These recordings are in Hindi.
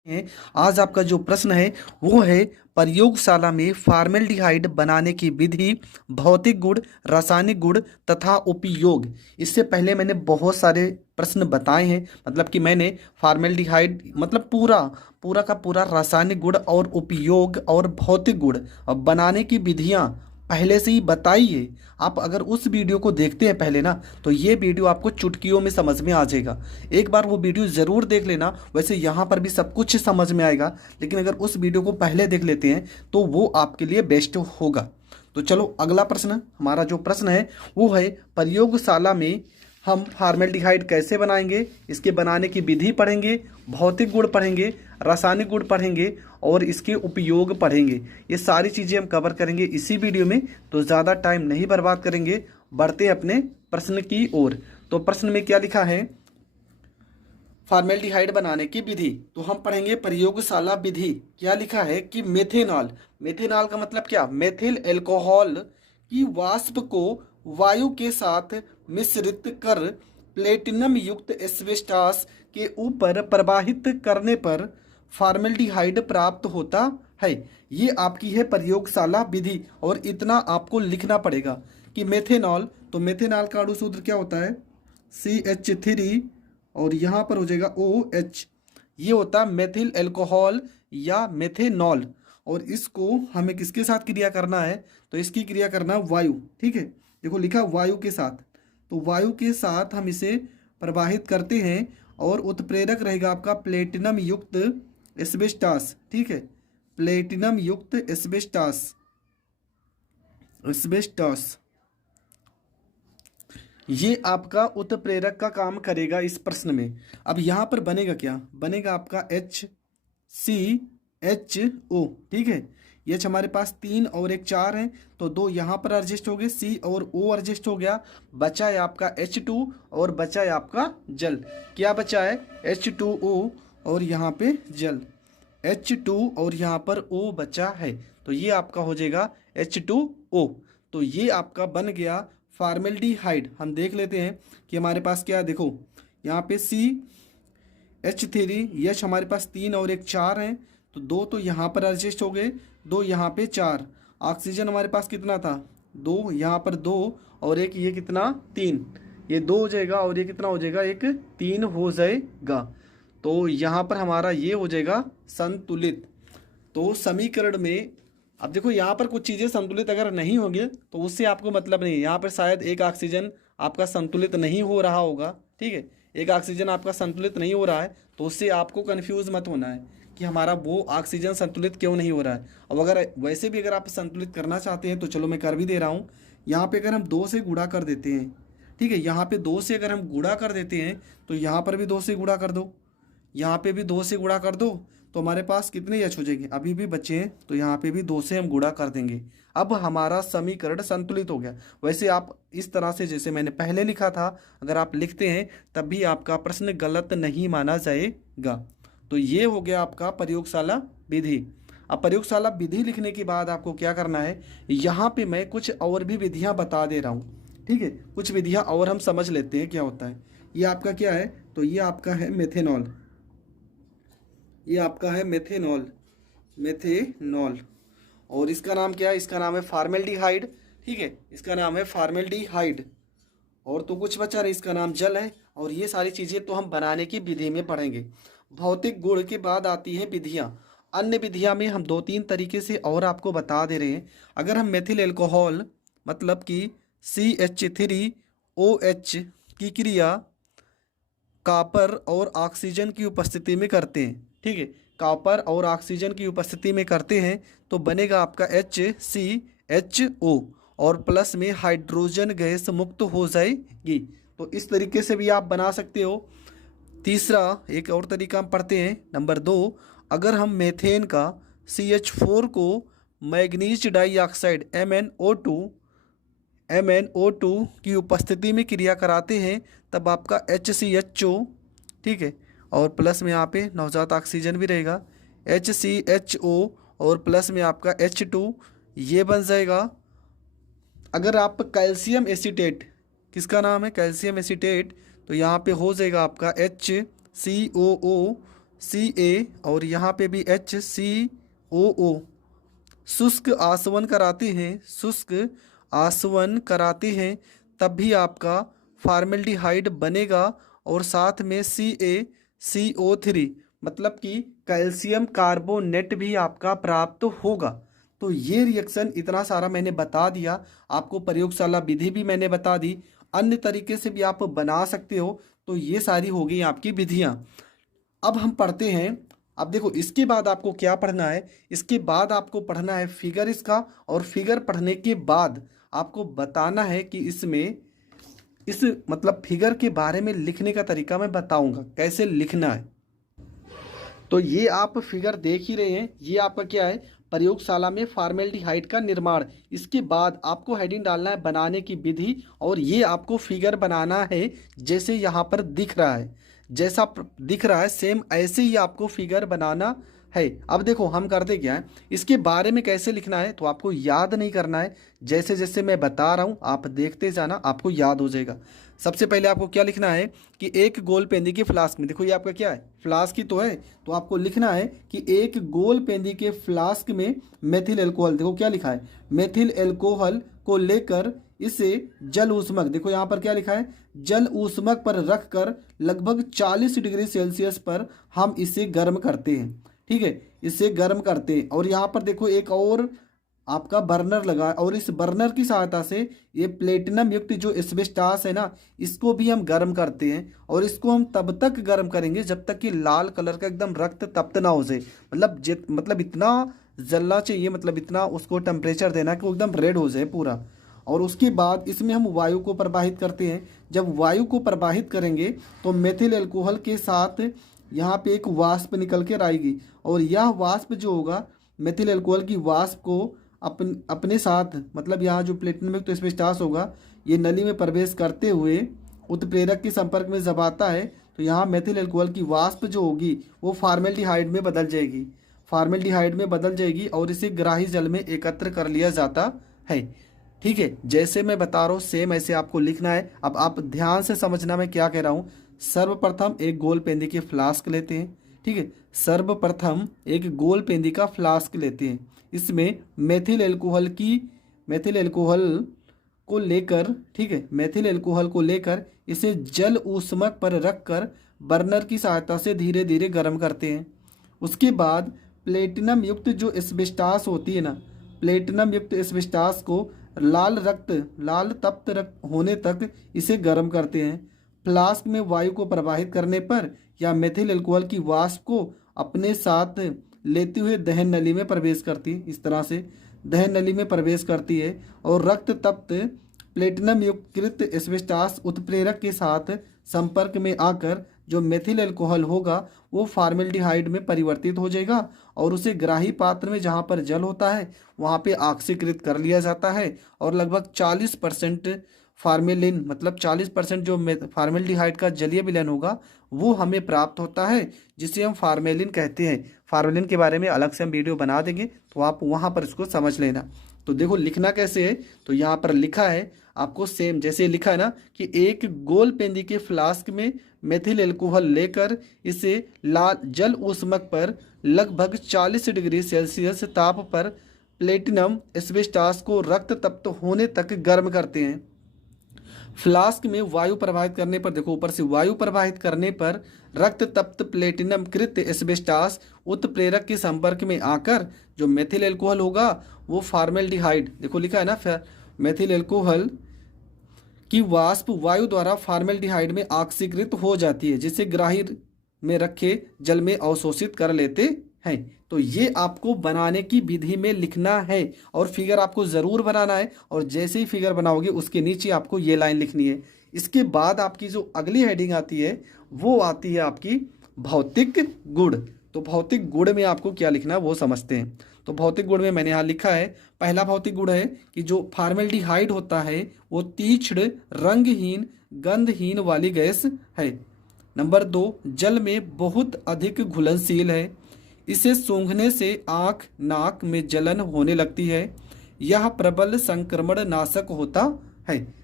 हैं। आज आपका जो प्रश्न है वो है प्रयोगशाला में फॉर्मेल्डिहाइड बनाने की विधि, भौतिक गुण, रासायनिक गुण तथा उपयोग। इससे पहले मैंने बहुत सारे प्रश्न बताए हैं, मतलब कि मैंने फॉर्मेल्डिहाइड मतलब पूरा पूरा का पूरा रासायनिक गुण और उपयोग और भौतिक गुण और बनाने की विधियां पहले से ही बताई है। आप अगर उस वीडियो को देखते हैं पहले ना, तो ये वीडियो आपको चुटकियों में समझ में आ जाएगा। एक बार वो वीडियो ज़रूर देख लेना। वैसे यहाँ पर भी सब कुछ समझ में आएगा, लेकिन अगर उस वीडियो को पहले देख लेते हैं तो वो आपके लिए बेस्ट होगा। तो चलो अगला प्रश्न, हमारा जो प्रश्न है वो है प्रयोगशाला में हम फॉर्मेल्डिहाइड कैसे बनाएंगे, इसके बनाने की विधि पढ़ेंगे, भौतिक गुण पढ़ेंगे, रासायनिक गुण पढ़ेंगे और इसके उपयोग पढ़ेंगे। ये सारी चीज़ें हम कवर करेंगे इसी वीडियो में, तो ज़्यादा टाइम नहीं बर्बाद करेंगे, बढ़ते हैं अपने प्रश्न की ओर। तो प्रश्न में क्या लिखा है, फॉर्मेल्डिहाइड बनाने की विधि। तो हम पढ़ेंगे प्रयोगशाला विधि। क्या लिखा है कि मेथेनॉल, मेथेनॉल का मतलब क्या, मेथिल एल्कोहल की वाष्प को वायु के साथ मिश्रित कर प्लेटिनम युक्त एस्बेस्टास के ऊपर प्रवाहित करने पर फॉर्मेल्डिहाइड प्राप्त होता है। ये आपकी है प्रयोगशाला विधि, और इतना आपको लिखना पड़ेगा कि मेथेनॉल, तो मेथेनॉल का अणु सूत्र क्या होता है, CH3, और यहाँ पर हो जाएगा OH। ये होता है मेथिल एल्कोहल या मेथेनॉल, और इसको हमें किसके साथ क्रिया करना है, तो इसकी क्रिया करना है वायु। ठीक है, देखो लिखा वायु के साथ, तो वायु के साथ हम इसे प्रवाहित करते हैं और उत्प्रेरक रहेगा आपका प्लेटिनम युक्त एस्बेस्टास। ठीक है, प्लेटिनम युक्त एस्बेस्टास, एस्बेस्टास ये आपका उत्प्रेरक का काम करेगा इस प्रश्न में। अब यहाँ पर बनेगा क्या, बनेगा आपका HCHO। ठीक है, ये हमारे पास 3 और 1 4 हैं, तो 2 यहाँ पर एडजस्ट हो गए, C और O एडजस्ट हो गया, बचा है आपका H2 और बचा है आपका जल। क्या बचा है, H2O और यहाँ पे जल, H2 और यहाँ पर O बचा है, तो ये आपका हो जाएगा H2O। तो ये आपका बन गया फॉर्मेल्डिहाइड। हम देख लेते हैं कि हमारे पास क्या है, देखो यहाँ पे CH3, यश हमारे पास 3 और 1 4 हैं, तो 2 तो यहाँ पर एडजस्ट हो गए, 2 यहाँ पे 4। ऑक्सीजन हमारे पास कितना था, 2, यहाँ पर 2 और 1, ये कितना 3, ये 2 हो जाएगा और ये कितना हो जाएगा, एक 3 हो जाएगा। तो यहाँ पर हमारा ये हो जाएगा संतुलित। तो समीकरण में अब देखो यहाँ पर कुछ चीज़ें संतुलित अगर नहीं होंगी तो उससे आपको मतलब नहीं है। यहाँ पर शायद एक ऑक्सीजन आपका संतुलित नहीं हो रहा होगा। ठीक है, एक ऑक्सीजन आपका संतुलित नहीं हो रहा है, तो उससे आपको कंफ्यूज मत होना है कि हमारा वो ऑक्सीजन संतुलित क्यों नहीं हो रहा है। अब अगर वैसे भी अगर आप संतुलित करना चाहते हैं तो चलो मैं कर भी दे रहा हूँ। यहाँ पर अगर हम 2 से गुणा कर देते हैं, ठीक है, यहाँ पे 2 से अगर हम गुणा कर देते हैं तो यहाँ पर भी 2 से गुणा कर दो, यहाँ पे भी 2 से गुणा कर दो, तो हमारे पास कितने एच हो जाएंगे, अभी भी बचे हैं, तो यहाँ पे भी 2 से हम गुणा कर देंगे। अब हमारा समीकरण संतुलित हो गया। वैसे आप इस तरह से जैसे मैंने पहले लिखा था अगर आप लिखते हैं तब भी आपका प्रश्न गलत नहीं माना जाएगा। तो ये हो गया आपका प्रयोगशाला विधि। अब प्रयोगशाला विधि लिखने के बाद आपको क्या करना है, यहाँ पे मैं कुछ और भी विधियाँ बता दे रहा हूँ। ठीक है, कुछ विधियाँ और हम समझ लेते हैं क्या होता है। ये आपका क्या है, तो ये आपका है मेथेनॉल, ये आपका है मेथेनॉल, मेथेनॉल, और इसका नाम क्या है, इसका नाम है फॉर्मेल्डिहाइड। ठीक है, इसका नाम है फॉर्मेल्डिहाइड, और तो कुछ बचा नहीं, इसका नाम जल है। और ये सारी चीज़ें तो हम बनाने की विधि में पढ़ेंगे। भौतिक गुण के बाद आती हैं विधियाँ। अन्य विधियाँ में हम 2-3 तरीके से और आपको बता दे रहे हैं। अगर हम मेथिल एल्कोहल मतलब कि CH3OH की क्रिया कॉपर और ऑक्सीजन की उपस्थिति में करते हैं, ठीक है, कॉपर और ऑक्सीजन की उपस्थिति में करते हैं, तो बनेगा आपका HCHO और प्लस में हाइड्रोजन गैस मुक्त हो जाएगी। तो इस तरीके से भी आप बना सकते हो। तीसरा एक और तरीका हम पढ़ते हैं, नंबर 2, अगर हम मेथेन का CH4 को मैग्नीज डाइऑक्साइड MnO2 की उपस्थिति में क्रिया कराते हैं, तब आपका HCHO, ठीक है, और प्लस में यहाँ पे नवजात ऑक्सीजन भी रहेगा, HCHO और प्लस में आपका H2, ये बन जाएगा। अगर आप कैल्शियम एसीटेट, किसका नाम है, कैल्शियम एसीटेट, तो यहाँ पे हो जाएगा आपका HCOO Ca और यहाँ पे भी HCOO शुष्क आसवन कराते हैं, शुष्क आसवन कराते हैं, तब भी आपका फॉर्मेल्डिहाइड बनेगा और साथ में CaCO3 मतलब कि कैल्शियम कार्बोनेट भी आपका प्राप्त होगा। तो ये रिएक्शन इतना सारा मैंने बता दिया आपको, प्रयोगशाला विधि भी मैंने बता दी, अन्य तरीके से भी आप बना सकते हो। तो ये सारी हो गई आपकी विधियाँ। अब हम पढ़ते हैं। अब देखो इसके बाद आपको क्या पढ़ना है, इसके बाद आपको पढ़ना है फिगर इसका, और फिगर पढ़ने के बाद आपको बताना है कि इसमें इस मतलब फिगर के बारे में लिखने का तरीका मैं बताऊंगा कैसे लिखना है। तो ये आप फिगर देख ही रहे हैं, ये आपका क्या है, प्रयोगशाला में फॉर्मेल्डिहाइड का निर्माण। इसके बाद आपको हेडिंग डालना है बनाने की विधि, और ये आपको फिगर बनाना है जैसे यहाँ पर दिख रहा है, जैसा दिख रहा है सेम ऐसे ही आपको फिगर बनाना है। अब देखो हम करते क्या है, इसके बारे में कैसे लिखना है तो आपको याद नहीं करना है, जैसे जैसे मैं बता रहा हूँ आप देखते जाना, आपको याद हो जाएगा। सबसे पहले आपको क्या लिखना है कि एक गोल पेंदी के फ्लास्क में, देखो ये आपका क्या है, फ्लास्क ही तो है, तो आपको लिखना है कि एक गोल पेंदी के फ्लास्क में मेथिल एल्कोहल, देखो क्या लिखा है, मेथिल एल्कोहल को लेकर इसे जल ऊष्मक, देखो यहाँ पर क्या लिखा है, जल ऊष्मक पर रखकर लगभग 40 डिग्री सेल्सियस पर हम इसे गर्म करते हैं। ठीक है, इसे गर्म करते हैं। और यहाँ पर देखो एक और आपका बर्नर लगा है, और इस बर्नर की सहायता से ये प्लेटिनम युक्त जो एस्बेस्टास है ना, इसको भी हम गर्म करते हैं। और इसको हम तब तक गर्म करेंगे जब तक कि लाल कलर का एकदम रक्त तप्त ना हो जाए, मतलब इतना जलना चाहिए, मतलब इतना उसको टेम्परेचर देना कि वो एकदम रेड हो जाए पूरा। और उसके बाद इसमें हम वायु को प्रवाहित करते हैं। जब वायु को प्रवाहित करेंगे तो मेथिल एल्कोहल के साथ यहाँ पे एक वाष्प निकल कर आएगी, और यह वाष्प जो होगा मेथिल एल्कोहल की वाष्प को अपने साथ, मतलब यहाँ जो प्लेटिनम युक्त एस्बेस्टास होगा ये नली में प्रवेश करते हुए उत्प्रेरक के संपर्क में जब आता है तो यहाँ मेथिल एल्कोहल की वाष्प जो होगी वो फॉर्मेल्डिहाइड में बदल जाएगी, फॉर्मेल्डिहाइड में बदल जाएगी, और इसे ग्राही जल में एकत्र कर लिया जाता है। ठीक है, जैसे मैं बता रहा हूँ सेम ऐसे आपको लिखना है। अब आप ध्यान से समझना मैं क्या कह रहा हूँ। सर्वप्रथम एक गोल पेंदी के फ्लास्क लेते हैं। ठीक है, सर्वप्रथम एक गोल पेंदी का फ्लास्क लेते हैं, इसमें मेथिल एल्कोहल को लेकर, ठीक है, मेथिल एल्कोहल को लेकर इसे जल ऊष्मक पर रखकर बर्नर की सहायता से धीरे धीरे गर्म करते हैं। उसके बाद प्लेटिनम युक्त जो एस्बेस्टास होती है ना, प्लेटिनम युक्त एस्बेस्टास को लाल तप्त होने तक इसे गर्म करते हैं। फ्लास्क में वायु को प्रवाहित करने पर या मेथिल एल्कोहल की वाष्प को अपने साथ लेते हुए दहन नली में प्रवेश करती है, इस तरह से दहन नली में प्रवेश करती है, और रक्त तप्त प्लेटिनम युक्त एस्बेस्टास उत्प्रेरक के साथ संपर्क में आकर जो मेथिल एल्कोहल होगा वो फॉर्मेल्डिहाइड में परिवर्तित हो जाएगा, और उसे ग्राही पात्र में जहाँ पर जल होता है वहाँ पे ऑक्सीकृत कर लिया जाता है, और लगभग 40% फार्मेलिन, मतलब 40% जो फॉर्मेल्डिहाइड का जलीय विलयन होगा वो हमें प्राप्त होता है, जिसे हम फार्मेलिन कहते हैं। फार्मेलिन के बारे में अलग से हम वीडियो बना देंगे, तो आप वहाँ पर इसको समझ लेना। तो देखो लिखना कैसे है, तो यहाँ पर लिखा है आपको सेम जैसे लिखा है ना कि एक गोल पेंदी के फ्लास्क में मेथिल एल्कोहल लेकर इसे लाल जल ऊष्मक पर लगभग 40 डिग्री सेल्सियस ताप पर प्लेटिनम एस्बेस्टास को रक्त तप्त होने तक गर्म करते हैं। फ्लास्क में वायु प्रवाहित करने पर, देखो ऊपर से वायु प्रवाहित करने पर रक्त तप्त प्लेटिनम कृत एस्बेस्टास उत्प्रेरक के संपर्क में आकर जो मेथिल एल्कोहल होगा वो फॉर्मेल्डिहाइड, देखो लिखा है ना, मेथिल एल्कोहल की वाष्प वायु द्वारा फॉर्मेल्डिहाइड में ऑक्सीकृत हो जाती है, जिसे ग्राही में रखे जल में अवशोषित कर लेते हैं। तो ये आपको बनाने की विधि में लिखना है, और फिगर आपको ज़रूर बनाना है, और जैसे ही फिगर बनाओगे उसके नीचे आपको ये लाइन लिखनी है। इसके बाद आपकी जो अगली हेडिंग आती है वो आती है आपकी भौतिक गुण। तो भौतिक गुण में आपको क्या लिखना है वो समझते हैं। तो भौतिक गुण में मैंने यहाँ लिखा है, पहला भौतिक गुण है कि जो फॉर्मेल्डिहाइड होता है वो तीक्ष्ण, रंगहीन, गंधहीन वाली गैस है। नंबर 2, जल में बहुत अधिक घुलनशील है, इसे सूंघने से आँख नाक में जलन होने लगती है, यह प्रबल संक्रमण नाशक होता है।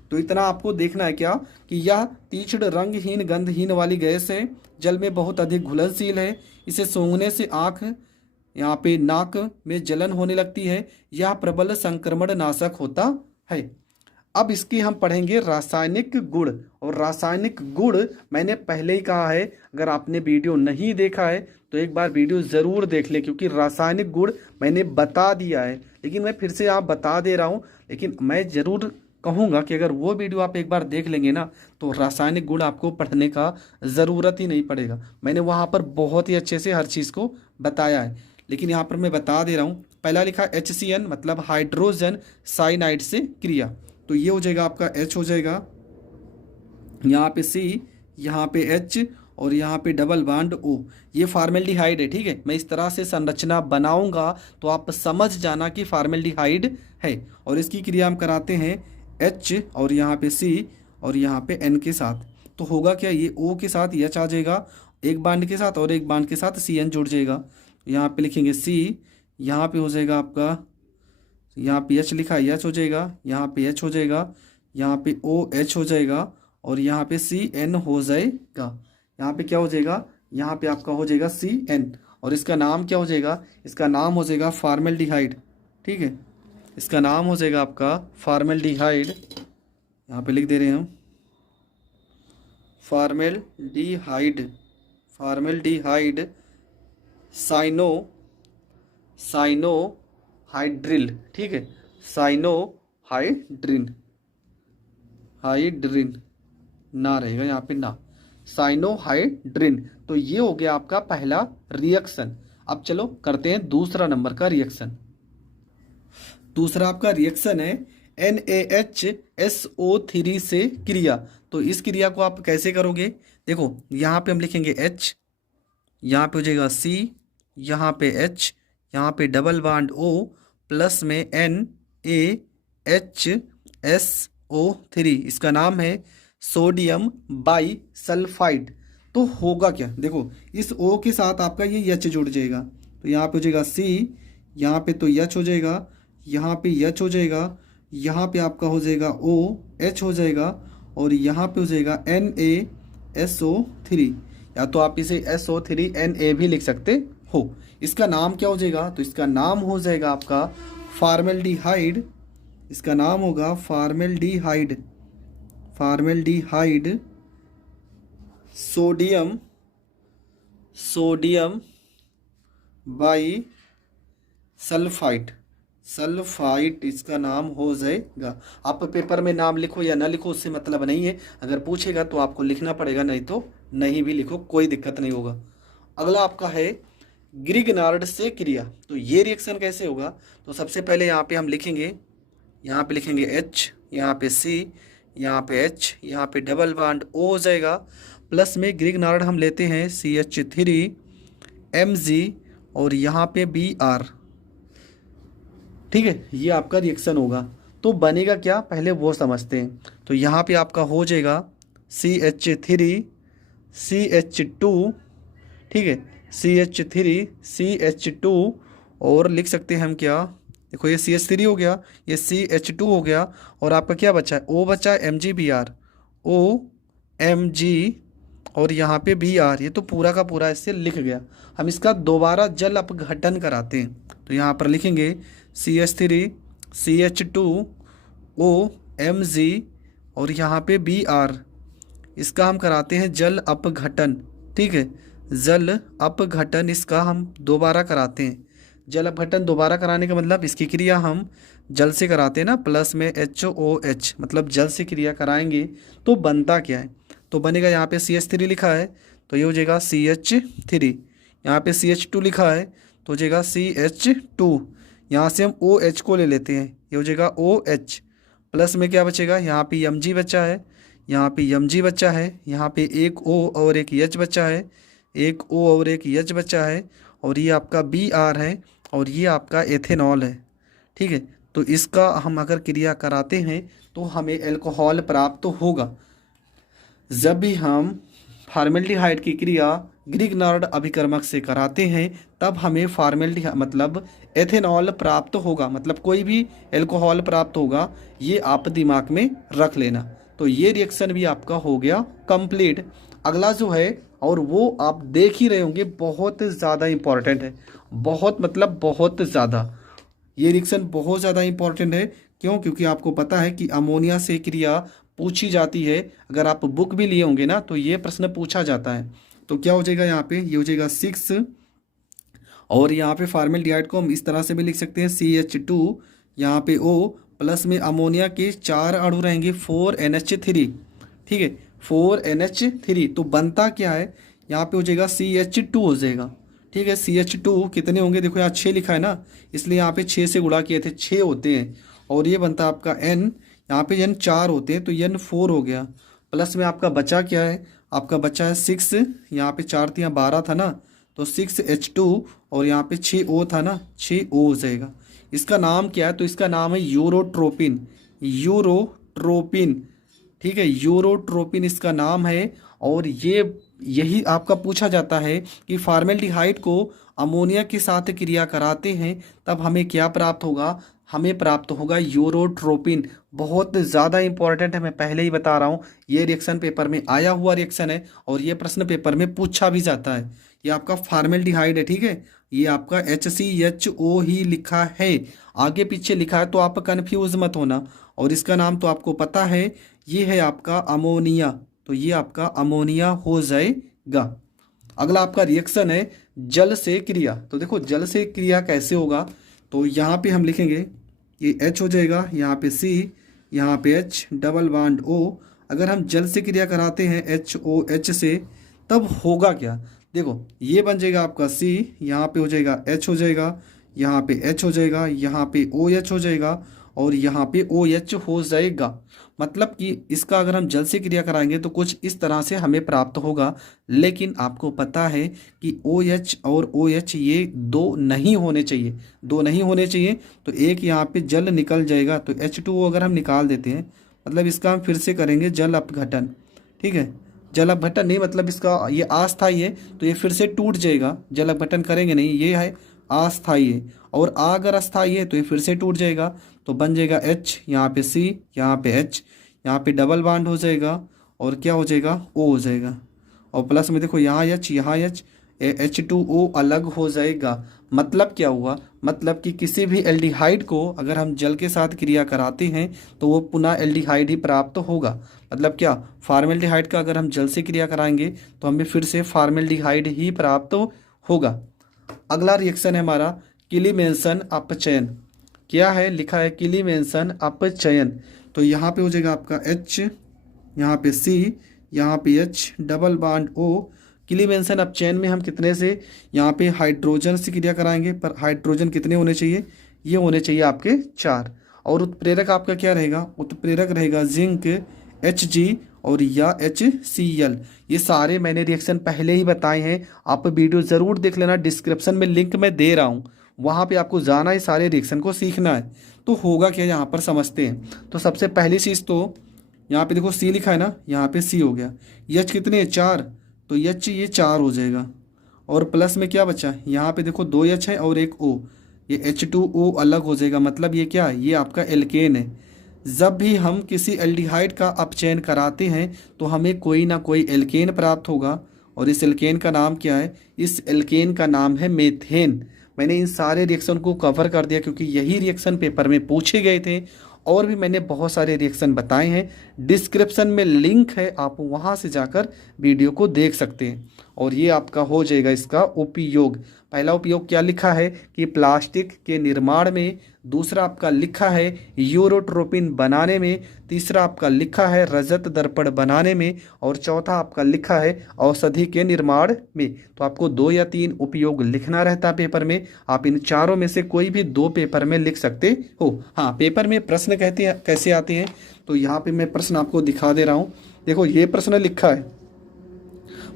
तो इतना आपको देखना है क्या कि यह तीक्ष्ण रंगहीन गंधहीन वाली गैस है, जल में बहुत अधिक घुलनशील है, इसे सूंघने से आँख यहाँ पे नाक में जलन होने लगती है, यह प्रबल संक्रमण नाशक होता है। अब इसकी हम पढ़ेंगे रासायनिक गुण। और रासायनिक गुण मैंने पहले ही कहा है, अगर आपने वीडियो नहीं देखा है तो एक बार वीडियो ज़रूर देख ले, क्योंकि रासायनिक गुण मैंने बता दिया है, लेकिन मैं फिर से आप बता दे रहा हूँ। लेकिन मैं ज़रूर कहूँगा कि अगर वो वीडियो आप एक बार देख लेंगे ना तो रासायनिक गुण आपको पढ़ने का ज़रूरत ही नहीं पड़ेगा। मैंने वहाँ पर बहुत ही अच्छे से हर चीज़ को बताया है, लेकिन यहाँ पर मैं बता दे रहा हूँ। पहला लिखा HCN मतलब हाइड्रोजन साइनाइड से क्रिया, तो ये हो जाएगा आपका H हो जाएगा, यहाँ पे C, यहाँ पे H और यहाँ पे डबल बॉन्ड O। ये फार्मेल्डिहाइड है, ठीक है। मैं इस तरह से संरचना बनाऊंगा तो आप समझ जाना कि फार्मेल्डिहाइड है। और इसकी क्रिया हम कराते हैं H और यहाँ पे C और यहाँ पे N के साथ, तो होगा क्या, ये O के साथ H आ जाएगा एक बांड के साथ और एक बांड के साथ CN जुड़ जाएगा। यहाँ पे लिखेंगे C, यहाँ पे हो जाएगा आपका, यहाँ पे H लिखा है H हो जाएगा, यहाँ पे H हो जाएगा, यहाँ पे OH हो जाएगा और यहाँ पे CN हो जाएगा। यहाँ पे क्या हो जाएगा, यहाँ पे आपका हो जाएगा CN और इसका नाम क्या हो जाएगा, इसका नाम हो जाएगा फार्मेल्डिहाइड, ठीक है। इसका नाम हो जाएगा आपका फार्मेल्डिहाइड, यहाँ पे लिख दे रहे हैं हम फार्मेल्डिहाइड, फार्मेल्डिहाइड साइनोहाइड्रिल, ठीक है, साइनोहाइड्रिन, हाइड्रिन ना रहेगा यहाँ पे ना, साइनोहाइड्रिन। तो ये हो गया आपका पहला रिएक्शन। अब चलो करते हैं दूसरा नंबर का रिएक्शन। दूसरा आपका रिएक्शन है NaHSO3 से क्रिया। तो इस क्रिया को आप कैसे करोगे, देखो यहाँ पे हम लिखेंगे H, यहाँ पे हो जाएगा C, यहाँ पे H, यहाँ पे डबल बॉन्ड O प्लस में NaHSO3, इसका नाम है सोडियम बाई सल्फाइड। तो होगा क्या, देखो इस O के साथ आपका ये H जुड़ जाएगा, तो यहाँ पे हो जाएगा C, यहाँ पे तो H हो जाएगा, यहाँ पे H हो जाएगा, यहाँ पे आपका हो जाएगा OH हो जाएगा और यहाँ पे हो जाएगा NaSO3, या तो आप इसे SO3Na भी लिख सकते हो। इसका नाम क्या हो जाएगा, तो इसका नाम हो जाएगा आपका फार्मेल्डिहाइड, इसका नाम होगा formaldehyde, formaldehyde sodium by sulphide, sulphide इसका नाम हो जाएगा। आप पेपर में नाम लिखो या ना लिखो उससे मतलब नहीं है, अगर पूछेगा तो आपको लिखना पड़ेगा, नहीं तो नहीं भी लिखो, कोई दिक्कत नहीं होगा। अगला आपका है ग्रिगनार्ड से क्रिया। तो ये रिएक्शन कैसे होगा, तो सबसे पहले यहाँ पे हम लिखेंगे, यहाँ पे लिखेंगे H, यहाँ पे C, यहाँ पे H, यहाँ पे डबल बॉन्ड O हो जाएगा, प्लस में ग्रिगनार्ड हम लेते हैं CH3Mg और यहाँ पे Br, ठीक है। ये आपका रिएक्शन होगा। तो बनेगा क्या, पहले वो समझते हैं। तो यहाँ पे आपका हो जाएगा CH3CH2, ठीक है, CH3CH2 और लिख सकते हैं हम क्या, देखो ये CH3 हो गया, ये CH2 हो गया और आपका क्या बचा है, O बचा है MgBr, OMg और यहाँ पे Br, ये तो पूरा का पूरा इससे लिख गया। हम इसका दोबारा जल अपघटन कराते हैं, तो यहाँ पर लिखेंगे CH3CH2 OMg और यहाँ पे Br, इसका हम कराते हैं जल अपघटन, ठीक है, जल अपघटन इसका हम दोबारा कराते हैं। जल अपघटन दोबारा कराने का मतलब इसकी क्रिया हम जल से कराते हैं ना, प्लस में HOH मतलब जल से क्रिया कराएंगे। तो बनता क्या है, तो बनेगा यहाँ पे CH3 लिखा है तो ये हो जाएगा CH3, यहाँ पे CH2 लिखा है तो हो जाएगा CH2, यहाँ से हम OH को ले लेते हैं, ये हो जाएगा OH, प्लस में क्या बचेगा, यहाँ पे Mg बचा है, यहाँ पे Mg बचा है, यहाँ पे एक O और एक H बचा है, एक O और एक H बचा है और ये आपका Br है और ये आपका एथेनॉल है, ठीक है। तो इसका हम अगर क्रिया कराते हैं तो हमें एल्कोहल प्राप्त होगा। जब भी हम फार्मेल्डिहाइड की क्रिया ग्रिग्नार्ड अभिकर्मक से कराते हैं तब हमें फॉर्मेल्डिहाइड मतलब एथेनॉल प्राप्त होगा, मतलब कोई भी एल्कोहल प्राप्त होगा, ये आप दिमाग में रख लेना। तो ये रिएक्शन भी आपका हो गया कंप्लीट। अगला जो है और वो आप देख ही रहे होंगे, बहुत ज़्यादा इंपॉर्टेंट है, बहुत मतलब बहुत ज़्यादा, ये रिएक्शन बहुत ज़्यादा इंपॉर्टेंट है। क्यों? क्योंकि आपको पता है कि अमोनिया से क्रिया पूछी जाती है, अगर आप बुक भी लिए होंगे ना तो ये प्रश्न पूछा जाता है। तो क्या हो जाएगा यहाँ पे, ये हो जाएगा 6 और यहाँ पे फॉर्मेल्डिहाइड को हम इस तरह से भी लिख सकते हैं CH2, यहाँ पे O प्लस में अमोनिया के 4 अणु रहेंगे 4NH3, ठीक है 4NH3। तो बनता क्या है, यहाँ पे हो जाएगा CH2 हो जाएगा, ठीक है। CH2 कितने होंगे, देखो यहाँ 6 लिखा है ना, इसलिए यहाँ पे 6 से गुणा किए थे, 6 होते हैं। और ये बनता है आपका N, यहाँ पे N 4 होते हैं तो N 4 हो गया। प्लस में आपका बचा क्या है, आपका बचा है 6, यहाँ पे 4 थी, यहाँ 12 था ना, तो 6H2 और यहाँ पे 6O था ना, 6O हो जाएगा। इसका नाम क्या है, तो इसका नाम है यूरोट्रोपिन, यूरोट्रोपिन, ठीक है, यूरोट्रोपिन इसका नाम है। और ये यही आपका पूछा जाता है कि फॉर्मेल्डिहाइड को अमोनिया के साथ क्रिया कराते हैं तब हमें क्या प्राप्त होगा, हमें प्राप्त होगा यूरोट्रोपिन। बहुत ज़्यादा इंपॉर्टेंट है, मैं पहले ही बता रहा हूँ, ये रिएक्शन पेपर में आया हुआ रिएक्शन है और ये प्रश्न पेपर में पूछा भी जाता है। ये आपका फॉर्मेल्डिहाइड है, ठीक है, ये आपका HCHO ही लिखा है, आगे पीछे लिखा है तो आप कन्फ्यूज मत होना। और इसका नाम तो आपको पता है, ये है आपका अमोनिया, तो ये आपका अमोनिया हो जाएगा। अगला आपका रिएक्शन है जल से क्रिया। तो देखो जल से क्रिया कैसे होगा, तो यहाँ पे हम लिखेंगे ये H हो जाएगा, यहाँ पे C, यहाँ पे H डबल बॉन्ड O। अगर हम जल से क्रिया कराते हैं HOH से तब होगा क्या, देखो ये बन जाएगा आपका C, यहाँ पे हो जाएगा H हो जाएगा, यहाँ पे H हो जाएगा, यहाँ पे OH हो जाएगा और यहाँ पे OH हो जाएगा। मतलब कि इसका अगर हम जल से क्रिया कराएंगे तो कुछ इस तरह से हमें प्राप्त होगा। लेकिन आपको पता है कि OH और OH ये दो नहीं होने चाहिए, दो नहीं होने चाहिए, तो एक यहाँ पे जल निकल जाएगा। तो H2O अगर हम निकाल देते हैं, मतलब इसका हम फिर से करेंगे जल अपघटन, ठीक है, जल अपघटन नहीं, मतलब इसका ये अस्थायी है तो ये फिर से टूट जाएगा, जल अपघटन करेंगे नहीं, ये है अस्थायी है। और अगर अस्थायी है तो ये फिर से टूट जाएगा, तो बन जाएगा H, यहाँ पे C, यहाँ पे H, यहाँ पे डबल बॉन्ड हो जाएगा और क्या हो जाएगा, O हो जाएगा। और प्लस में देखो यहाँ H, यहाँ H, H2O अलग हो जाएगा। मतलब क्या हुआ, मतलब कि किसी भी एल्डिहाइड को अगर हम जल के साथ क्रिया कराते हैं तो वो पुनः एल्डिहाइड ही प्राप्त होगा। मतलब क्या, फॉर्मेल्डिहाइड का अगर हम जल से क्रिया कराएंगे तो हमें फिर से फॉर्मेल्डिहाइड ही प्राप्त होगा। अगला रिएक्शन है हमारा किलीमेंसन अपचयन। क्या है, लिखा है किलीमेंसन अपचयन। तो यहाँ पे हो जाएगा आपका H, यहाँ पे C, यहाँ पे H डबल बॉन्ड O। किलीमेंसन अपचयन में हम कितने से, यहाँ पे हाइड्रोजन से क्रिया कराएंगे, पर हाइड्रोजन कितने होने चाहिए, ये होने चाहिए आपके 4। और उत्प्रेरक आपका क्या रहेगा, उत्प्रेरक रहेगा जिंक Hg और या HCl। ये सारे मैंने रिएक्शन पहले ही बताए हैं, आप वीडियो ज़रूर देख लेना, डिस्क्रिप्शन में लिंक मैं दे रहा हूँ, वहाँ पे आपको जाना है, सारे रिएक्शन को सीखना है। तो होगा क्या यहाँ पर समझते हैं। तो सबसे पहली चीज़ तो यहाँ पे देखो C लिखा है ना, यहाँ पे C हो गया, H कितने 4, तो H ये 4 हो जाएगा। और प्लस में क्या बचा, यहाँ पे देखो 2 H है और एक O, ये H2O अलग हो जाएगा। मतलब ये क्या, ये आपका एल्केन है। जब भी हम किसी एल्डिहाइड का अपचयन कराते हैं तो हमें कोई ना कोई एल्केन प्राप्त होगा। और इस एल्केन का नाम क्या है, इस एल्केन का नाम है मेथेन। मैंने इन सारे रिएक्शन को कवर कर दिया क्योंकि यही रिएक्शन पेपर में पूछे गए थे, और भी मैंने बहुत सारे रिएक्शन बताए हैं, डिस्क्रिप्शन में लिंक है, आप वहाँ से जाकर वीडियो को देख सकते हैं। और ये आपका हो जाएगा इसका उपयोग। पहला उपयोग क्या लिखा है कि प्लास्टिक के निर्माण में, दूसरा आपका लिखा है यूरोट्रोपिन बनाने में, तीसरा आपका लिखा है रजत दर्पण बनाने में, और चौथा आपका लिखा है औषधि के निर्माण में। तो आपको 2 या 3 उपयोग लिखना रहता है पेपर में, आप इन चारों में से कोई भी 2 पेपर में लिख सकते हो। हाँ, पेपर में प्रश्न कहते हैं कैसे आते हैं, तो यहाँ पे मैं प्रश्न आपको दिखा दे रहा हूँ। देखो ये प्रश्न लिखा है,